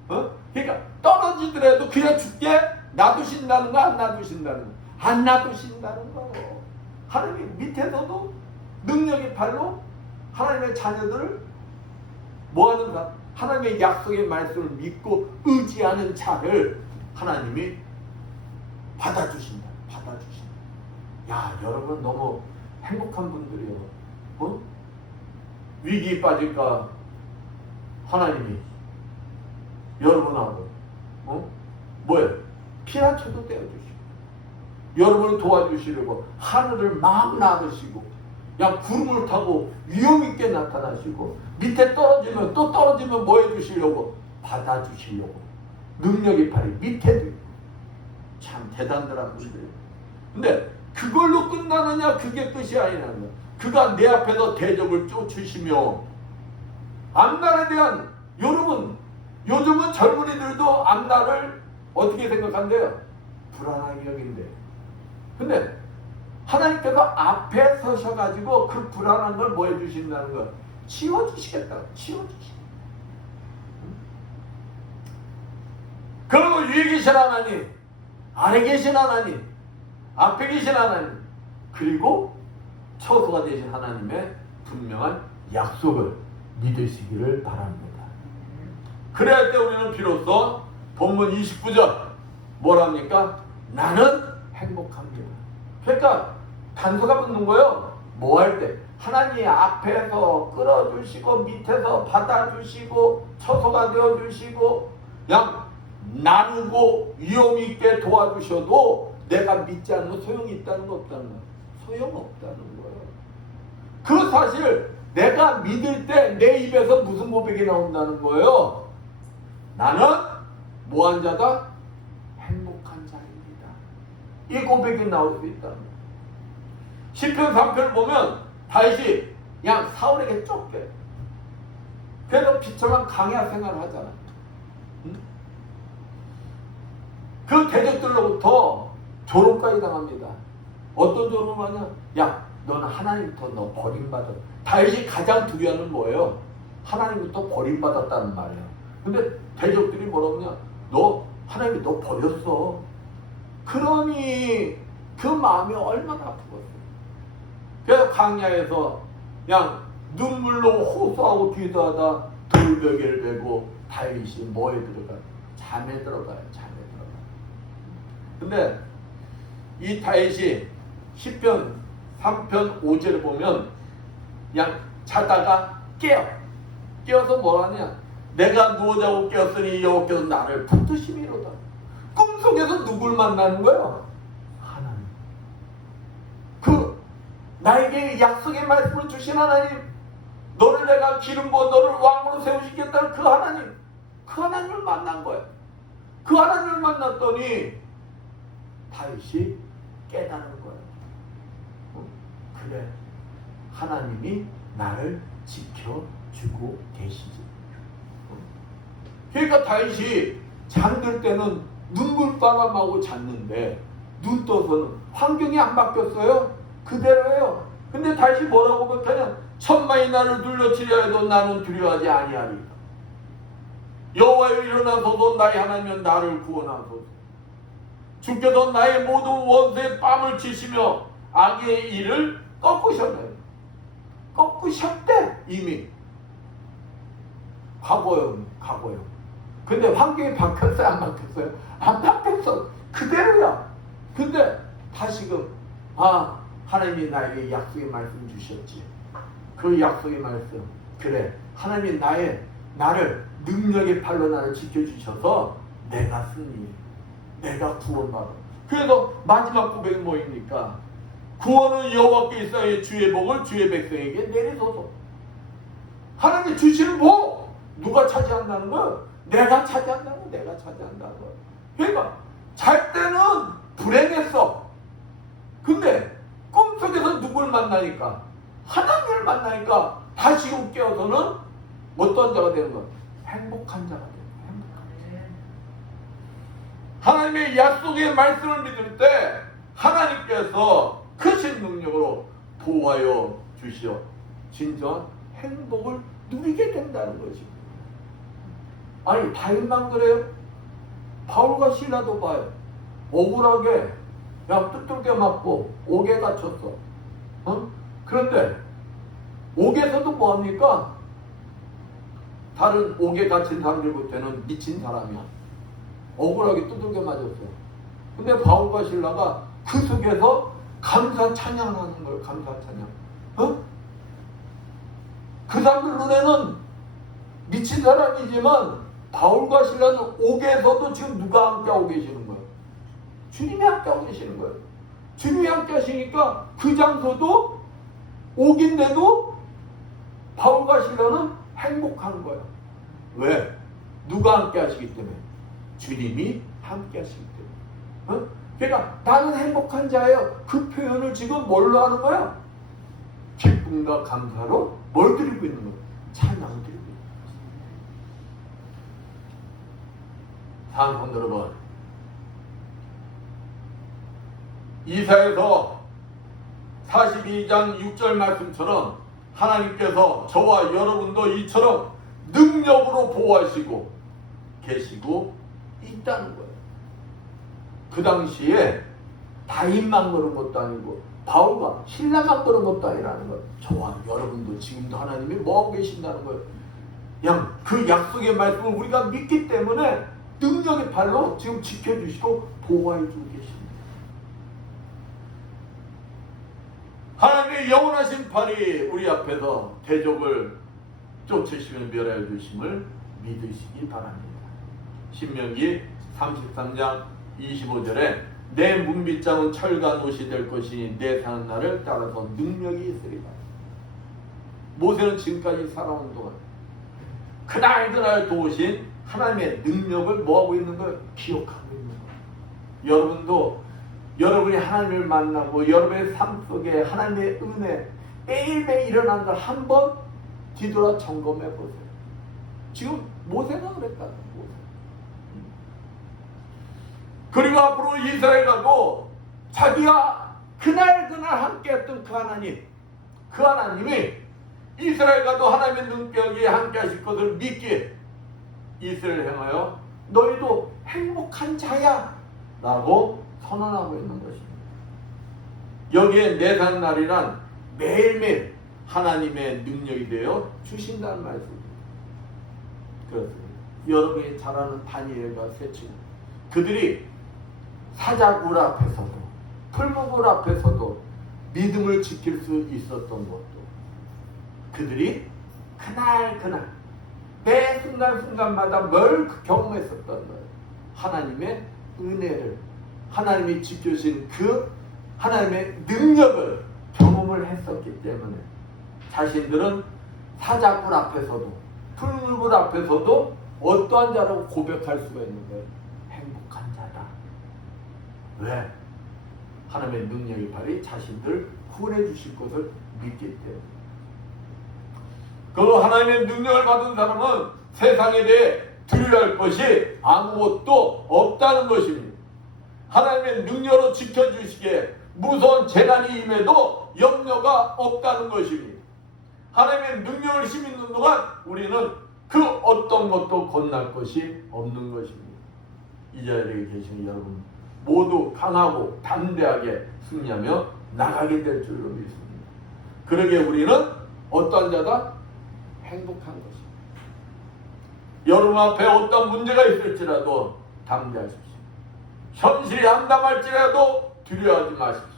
어? 그러니까 떨어지더라도 그냥 죽게 놔두신다는 거, 안 놔두신다는 거? 안 놔두신다는 거예요. 하나님이 밑에서도 능력의 팔로 하나님의 자녀들을 뭐하는가? 하나님의 약속의 말씀을 믿고 의지하는 자를 하나님이 받아주신다. 받아주신다. 야, 여러분 너무 행복한 분들이요. 어? 위기에 빠질까 하나님이 여러분하고 뭐예요? 피난처도 떼어주시고 여러분을 도와주시려고 하늘을 막 나르시고 그냥 구름을 타고 위험있게 나타나시고 밑에 떨어지면 또 떨어지면 뭐 해주시려고? 받아주시려고 능력의 팔이 밑에도 있고 참 대단한 분들이에요. 근데 그걸로 끝나느냐? 그게 끝이 아니라는 거야. 그가 내 앞에서 대적을 쫓으시며 앞날에 대한 여러분 요즘은 젊은이들도 앞날을 어떻게 생각한대요? 불안하게 여긴대요. 근데 하나님께서 앞에 서셔가지고 그 불안한 걸 뭐 해주신다는 거 치워주시겠다. 치워주시겠다. 그리고 위에 계신 하나님, 아래 계신 하나님, 앞에 계신 하나님, 그리고 처소가 되신 하나님의 분명한 약속을 믿으시기를 바랍니다. 그래야 할 때 우리는 비로소 본문 29절 뭐랍니까? 나는 행복합니다. 그러니까 단서가 붙는 거예요. 뭐 할 때? 하나님 앞에서 끌어주시고 밑에서 받아주시고 처소가 되어주시고 그냥 나누고 위험있게 도와주셔도 내가 믿지 않으면 소용이 있다는 거 없다는 거예요. 소용없다는 거예요. 그 사실 내가 믿을 때 내 입에서 무슨 고백이 나온다는 거예요? 나는 뭐한 자다? 행복한 자입니다. 이 고백이 나올 수 있다는 거예요. 시편 3편을 보면 다윗이 그냥 사울에게 쫓겨. 그래서 비참한 강야 생활을 하잖아. 응? 그 대적들로부터 조롱까지 당합니다. 어떤 조롱을 하냐? 야, 너는 하나님부터 너 버림받았다. 다윗이 가장 두려워하는 뭐예요? 하나님부터 버림받았다는 말이에요. 근데 대적들이 뭐라고 하냐? 너 하나님이 너 버렸어. 그러니 그 마음이 얼마나 아프겠어요. 그래서 강야에서 그냥 눈물로 호소하고 기도하다 돌베개를 베고 다윗이 뭐에 들어가? 잠에 들어가요. 잠에 들어가요. 근데 이 다윗이 시편 3편 5절을 보면 그냥 자다가 깨어서 뭐하냐? 내가 누워자고 깨었으니 여호와께서 나를 붙드심이로다. 꿈속에서 누굴 만나는 거예요? 하나님. 그 나에게 약속의 말씀을 주신 하나님, 너를 내가 기름 부어 너를 왕으로 세우시겠다는 그 하나님, 그 하나님을 만난 거예요. 그 하나님을 만났더니 다윗이 깨달은 거예요. 그래, 하나님이 나를 지켜주고 계시지. 그러니까 다윗이 잠들 때는 눈물바람하고 잤는데 눈 떠서는 환경이 안 바뀌었어요. 그대로예요. 근데 다시 뭐라고 못하냐? 천만이 나를 둘러치려 해도 나는 두려워하지 아니하리라. 여호와여 일어나소서. 나의 하나님은 나를 구원하소서. 주께서 나의 모든 원수의 뺨을 치시며 악의 일을 꺾으셨네. 꺾으셨대. 이미 과거요. 근데 환경이 바뀌었어요? 안 바뀌었어요? 안 바뀌었어. 그대로야. 근데 다시금 하나님이 나에게 약속의 말씀 주셨지. 그 약속의 말씀, 그래, 하나님이 나를 능력의 팔로 나를 지켜주셔서 내가 승리, 내가 구원받아. 그래서 마지막 고백이 뭐입니까? 구원은 여호와께 있어야 주의 복을 주의 백성에게 내리소서. 하나님이 주시는 복 누가 차지한다는 거야? 내가 차지한다는 거야. 내가 차지한다는 거야. 그러니까 잘 때는 불행했어. 근데 꿈속에서 누굴 만나니까, 하나님을 만나니까 다시금 깨어서는 어떤 자가 되는 거야? 행복한 자가 되는 거야. 행복한 자. 하나님의 약속의 말씀을 믿을 때 하나님께서 크신 능력으로 보호하여 주시어 진정한 행복을 누리게 된다는 것이. 아니 다윗만 그래요? 바울과 실라도 봐요. 억울하게 두들겨 맞고 옥에 갇혔어. 그런데 옥에서도 뭐합니까? 다른 옥에 갇힌 사람들부터는 미친 사람이야. 억울하게 두들겨 맞았어. 근데 바울과 실라가 그 속에서 감사 찬양하는 거예요. 감사 찬양. 그 사람들 눈에는 미친 사람이지만 바울과 실라는 옥에서도 지금 누가 함께하고 계시는 거예요? 주님이 함께하고 계시는 거예요. 주님이 함께 하시니까 그 장소도 옥인데도 바울과 실라는 행복한 거예요. 왜? 누가 함께 하시기 때문에? 주님이 함께 하시기 때문에. 그러니까 나는 행복한 자예요. 그 표현을 지금 뭘로 하는 거야? 기쁨과 감사로 뭘 드리고 있는 거야? 찬양 드리고 있는 거야. 사랑하는 여러분, 이사야서 42장 6절 말씀처럼 하나님께서 저와 여러분도 이처럼 능력으로 보호하시고 계시고 있다는 거예요. 그 당시에 다윗만 그런 것도 아니고 바울과 실라만 그런 것도 아니라는 거예요. 저와 여러분도 지금도 하나님이 뭐하고 계신다는 거예요. 그냥 그 약속의 말씀을 우리가 믿기 때문에 능력의 발로 지금 지켜주시고 보호해주고 계십니다. 하나님의 영원하신 팔이 우리 앞에서 대적을 쫓으시며 멸하여 주심을 믿으시기 바랍니다. 신명기 33장 25절에 내 문빗장은 철과 노시 될 것이니 내 사는 날을 따라서 능력이 있으리라. 모세는 지금까지 살아온 동안 그날 도우신 하나님의 능력을 뭐하고 있는 거예요? 기억하고 있는 거예요. 여러분도 여러분이 하나님을 만나고 여러분의 삶 속에 하나님의 은혜 매일매일 일어나는 걸 한번 뒤돌아 점검해 보세요. 지금 모세가 그랬다. 그리고 앞으로 이스라엘 가도 자기가 그날 함께했던 그 하나님이 이스라엘 가도 하나님의 능력이 함께 하실 것을 믿기에 이스라엘 향하여 너희도 행복한 자야 라고 선언하고 있는 것입니다. 여기에 내 사는 날이란 매일매일 하나님의 능력이 되어 주신다는 말씀입니다. 그렇습니다. 여러분이 잘 아는 다니엘과 세 친구, 그들이 사자굴 앞에서도 풀무불 앞에서도 믿음을 지킬 수 있었던 것도 그들이 그날 매 순간순간마다 뭘 경험했었던 거예요. 하나님의 은혜를, 하나님이 지켜주신 그 하나님의 능력을 경험을 했었기 때문에 자신들은 사자굴 앞에서도 풀무불 앞에서도 어떠한 자라고 고백할 수가 있는 거예요. 행복한 자다. 왜? 하나님의 능력의 발이 자신들을 구원해 주실 것을 믿기 때문에. 그 하나님의 능력을 받은 사람은 세상에 대해 두려워할 것이 아무것도 없다는 것입니다. 하나님의 능력으로 지켜주시기에 무서운 재난이 임해도 염려가 없다는 것입니다. 하나님의 능력을 힘 있는 동안 우리는 그 어떤 것도 겁날 것이 없는 것입니다. 이 자리에 계신 여러분 모두 강하고 담대하게 승리하며 나가게 될 줄로 믿습니다. 그러기에 우리는 어떠한 자다? 행복한 것입니다. 여러분 앞에 어떤 문제가 있을지라도 담대하십시오. 현실이 암담할지라도 두려워하지 마십시오.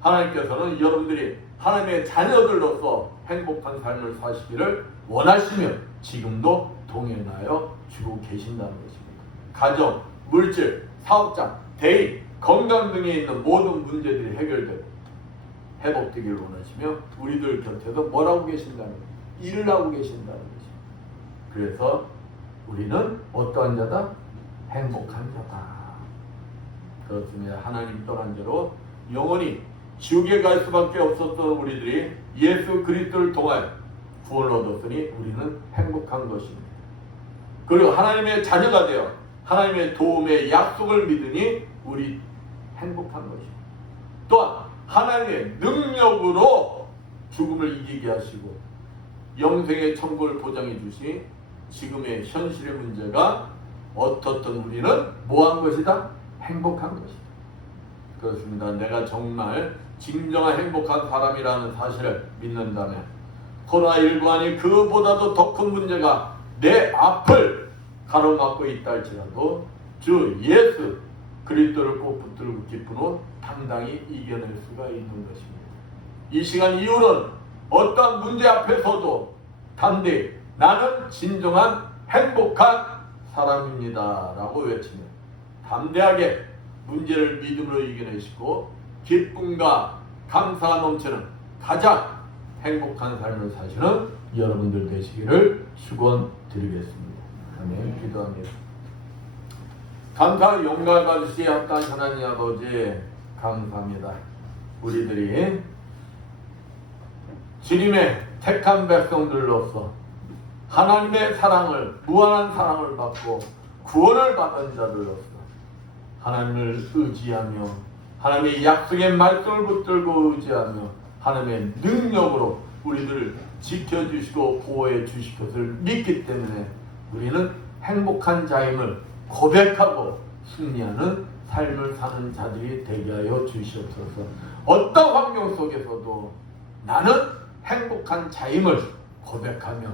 하나님께서는 여러분들이 하나님의 자녀들로서 행복한 삶을 사시기를 원하시며 지금도 동행하여 주고 계신다는 것입니다. 가정, 물질, 사업장, 대인, 건강 등에 있는 모든 문제들이 해결되고 회복되기를 원하시며 우리들 곁에서 뭘 하고 계신다는 거예요? 일을 하고 계신다는 것입니다. 그래서 우리는 어떠한 자다? 행복한 자다. 그렇습니다. 하나님 떠난 자로 영원히 지옥에 갈 수밖에 없었던 우리들이 예수 그리스도를 통하여 구원을 얻었으니 우리는 행복한 것입니다. 그리고 하나님의 자녀가 되어 하나님의 도움의 약속을 믿으니 우리 행복한 것입니다. 또한 하나님의 능력으로 죽음을 이기게 하시고 영생의 천국을 보장해 주시 지금의 현실의 문제가 어떻든 우리는 뭐한 것이다? 행복한 것이다. 그렇습니다. 내가 정말 진정한 행복한 사람이라는 사실을 믿는다면 코로나19 아니 그보다도 더 큰 문제가 내 앞을 가로막고 있다 할지라도 주 예수 그리스도를 꼭 붙들고 기쁜 옷 당당히 이겨낼 수가 있는 것입니다. 이 시간 이후로는 어떤 문제 앞에서도 담대히 나는 진정한 행복한 사람입니다 라고 외치며 담대하게 문제를 믿음으로 이겨내시고 기쁨과 감사가 넘치는 가장 행복한 삶을 사시는 여러분들 되시기를 축원드리겠습니다. 아멘. 기도합니다. 감사 영광 받으시기 합당한 하나님 아버지 감사합니다. 우리들이 주님의 택한 백성들로서 하나님의 사랑을 무한한 사랑을 받고 구원을 받은 자들로서 하나님을 의지하며 하나님의 약속의 말씀을 붙들고 의지하며 하나님의 능력으로 우리들을 지켜주시고 보호해 주실 것을 믿기 때문에 우리는 행복한 자임을 고백하고 승리하는 삶을 사는 자들이 되게 하여 주시옵소서. 어떤 환경 속에서도 나는 행복한 자임을 고백하며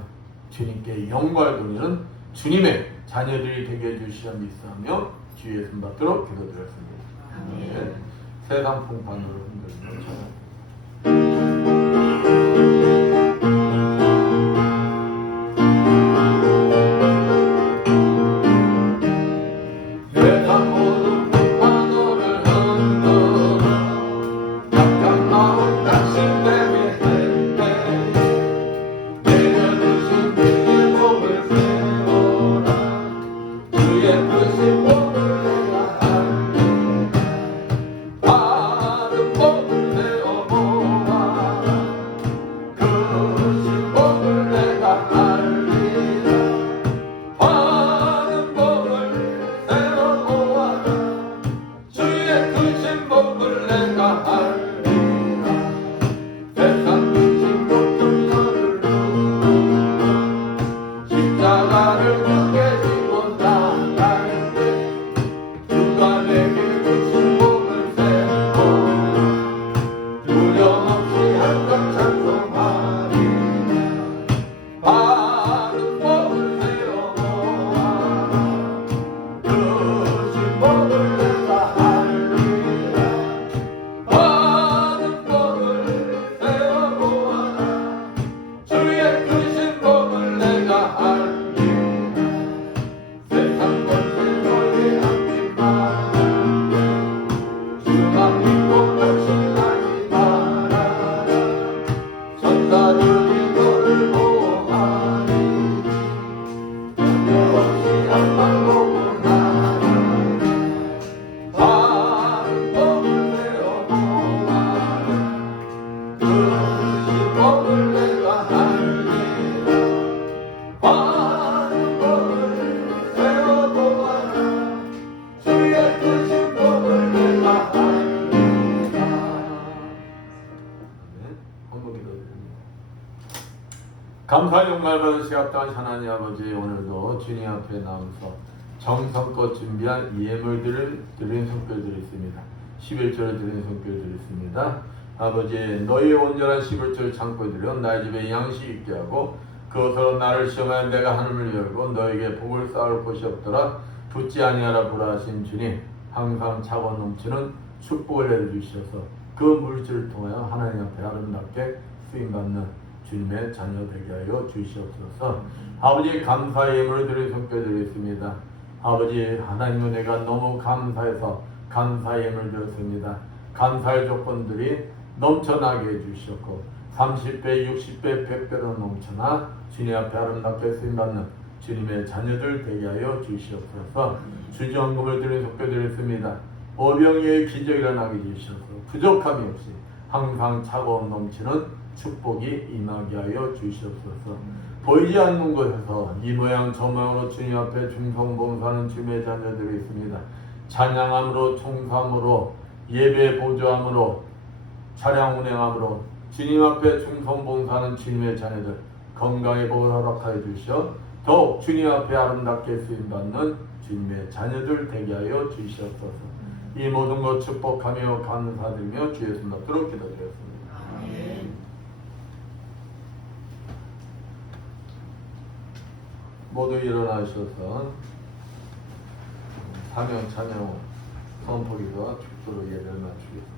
주님께 영광을 돌리는 주님의 자녀들이 되게 해주시어 믿사하며 주의 예수 받도록 기도드렸습니다. 아멘. 세상 풍판으로 흔들리는 찬양. 아름 복을 내어 보아라 감사 용말 받으시 합당한 하나님 아버지, 오늘도 주님 앞에 나와서 정성껏 준비한 예물들을 드린 성결들이 있습니다. 11조를 드린 성결들이 있습니다. 아버지, 너희의 온전한 11조를 창고에 들여 나의 집에 양식 있게 하고 그것으로 나를 시험하여 내가 하늘을 열고 너에게 복을 쌓을 곳이 없더라. 붙지 아니하라 보라하신 주님, 항상 차고 넘치는 축복을 내려주셔서 그 물질을 통하여 하나님 앞에 아름답게 쓰임받는 주님의 자녀 되게 하여 주시옵소서. 아버지, 감사의 예물을 드린 성결드리겠습니다. 아버지, 하나님은 내가 너무 감사해서 감사의 예물을 드렸습니다. 감사의 조건들이 넘쳐나게 해주셨고 30배, 60배, 100배로 넘쳐나 주님 앞에 아름답게 쓰임받는 주님의 자녀들 되게 하여 주시옵소서. 주정금을 드린 속죄드렸습니다. 오병이의 기적이 일어나게 주셔서 부족함이 없이 항상 차고 넘치는 축복이 임하게 하여 주시옵소서. 보이지 않는 곳에서 이 모양 저 모양으로 주님 앞에 충성봉사하는 주님의 자녀들이 있습니다. 찬양함으로, 총사함으로, 예배 보조함으로, 차량 운행함으로 주님 앞에 충성봉사하는 주님의 자녀들 건강의 복을 허락하여 주시어 더욱 주님 앞에 아름답게 쓰임받는 주님의 자녀들 되게 하여 주시옵소서. 이 모든 것 축복하며 감사드리며 주의 손 받도록 기도드렸습니다. 아멘. 모두 일어나셔서 사명 찬양 선포기도와 축도로 예배를 마치겠습니다.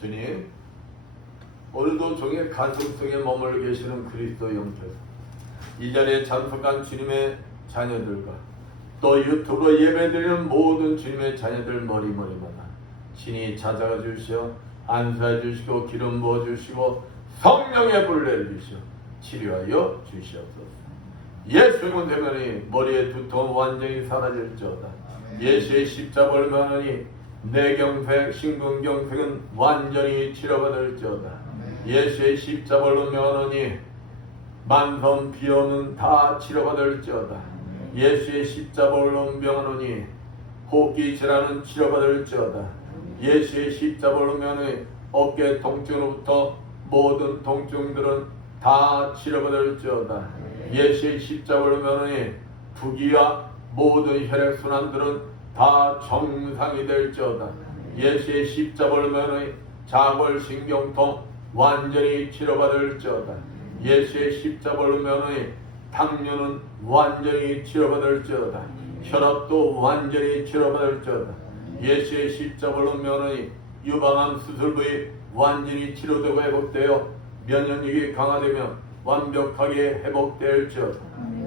주님, 오늘도 종의 가슴 속에 머물러 계시는 그리스도 영께서 이 자리에 참석한 주님의 자녀들과 또 유튜브 예배드리는 모든 주님의 자녀들 머리마다 신이 찾아가 주시어 안수해 주시고 기름 부어 주시고 성령의 불을 내려주시어 치료하여 주시옵소서. 예수의 대면이 머리의 두통 완전히 사라질지어다. 예수의 십자가를 면하니 뇌경색, 심근경색은 완전히 치료받을지어다. 예수의 십자가로 면하니 만성 비염은 다 치료받을지어다. 예수의 십자가로 명하노니 호흡기 질환은 치료받을지어다. 예수의 십자가로 면하니 어깨 통증으로부터 모든 통증들은 다 치료받을지어다. 예수의 십자가로 면하니 부기와 모든 혈액순환들은 다 정상이 될지어다. 예수의 십자가를 면하니 자골신경통 완전히 치료받을지어다. 예수의 십자가를 면하니 당뇨는 완전히 치료받을지어다. 혈압도 완전히 치료받을지어다. 예수의 십자가로 면하니 유방암 수술 부위 완전히 치료되고 회복되어 면역력이 강화되며 완벽하게 회복될지어다.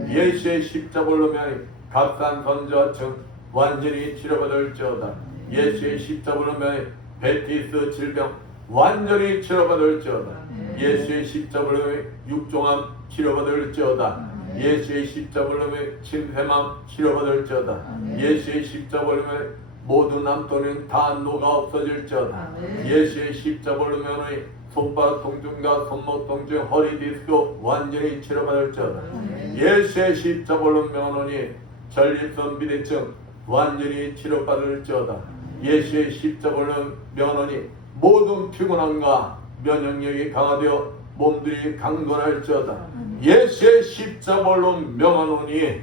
예수의 십자가로 면하니 갑산 선저하층 완전히 치료받을지어다. 예수의 십자가로 면하니 베티스 질병 완전히 치료받을지어다. 예수의 십자가로 면하니 육종암 치료받을지어다. 예수의 십자가로 면하니 침샘암 치료받을지어다. 예수의 십자가로 면하니 모든 남도는 다 녹아 없어질지어다. 아멘. 예수의 십자벌로 면의 손바닥 통증과 손목 통증, 허리 디스크 완전히 치료받을지어다. 아멘. 예수의 십자벌로 면허니 전립선 비대증 완전히 치료받을지어다. 예수의 십자벌로 면허니 모든 피곤함과 면역력이 강화되어 몸들이 강건할지어다. 예수의 십자벌로 명하노니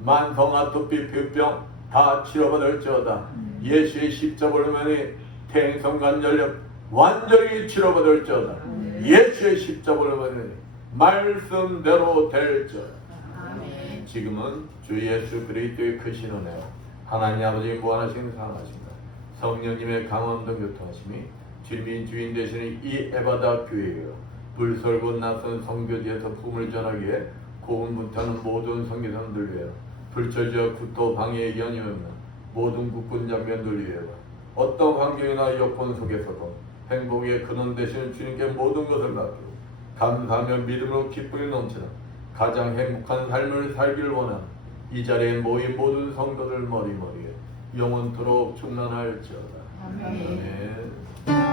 만성 아토피 피부병 다 치료받을지어다. 예수의 십자벌로 면허니 태행성관절염 완전히 치료받을지어다. 예수의 십자벌로 면허니 말씀대로 될지어다. 아멘. 지금은 주 예수 그리스도의 크신 은혜와 하나님 아버지 무한하신 사랑하신다 성령님의 강원도 교통하심이 주민 주인 되시는 이 에바다 교회여 불설고 낯선 성교지에서 품을 전하기에 고군분투하는 모든 성교사님들 위하여 불철지역 구토 방해의 연이 없는 모든 국군 장병들 위하여 어떤 환경이나 여건 속에서도 행복의 근원 되시는 주님께 모든 것을 맡기고 감사하며 믿음으로 기쁨이 넘치는 가장 행복한 삶을 살기를 원하는 이 자리에 모인 모든 성도들 머리머리에 영원토록 충만할지어다. 아멘. 아멘.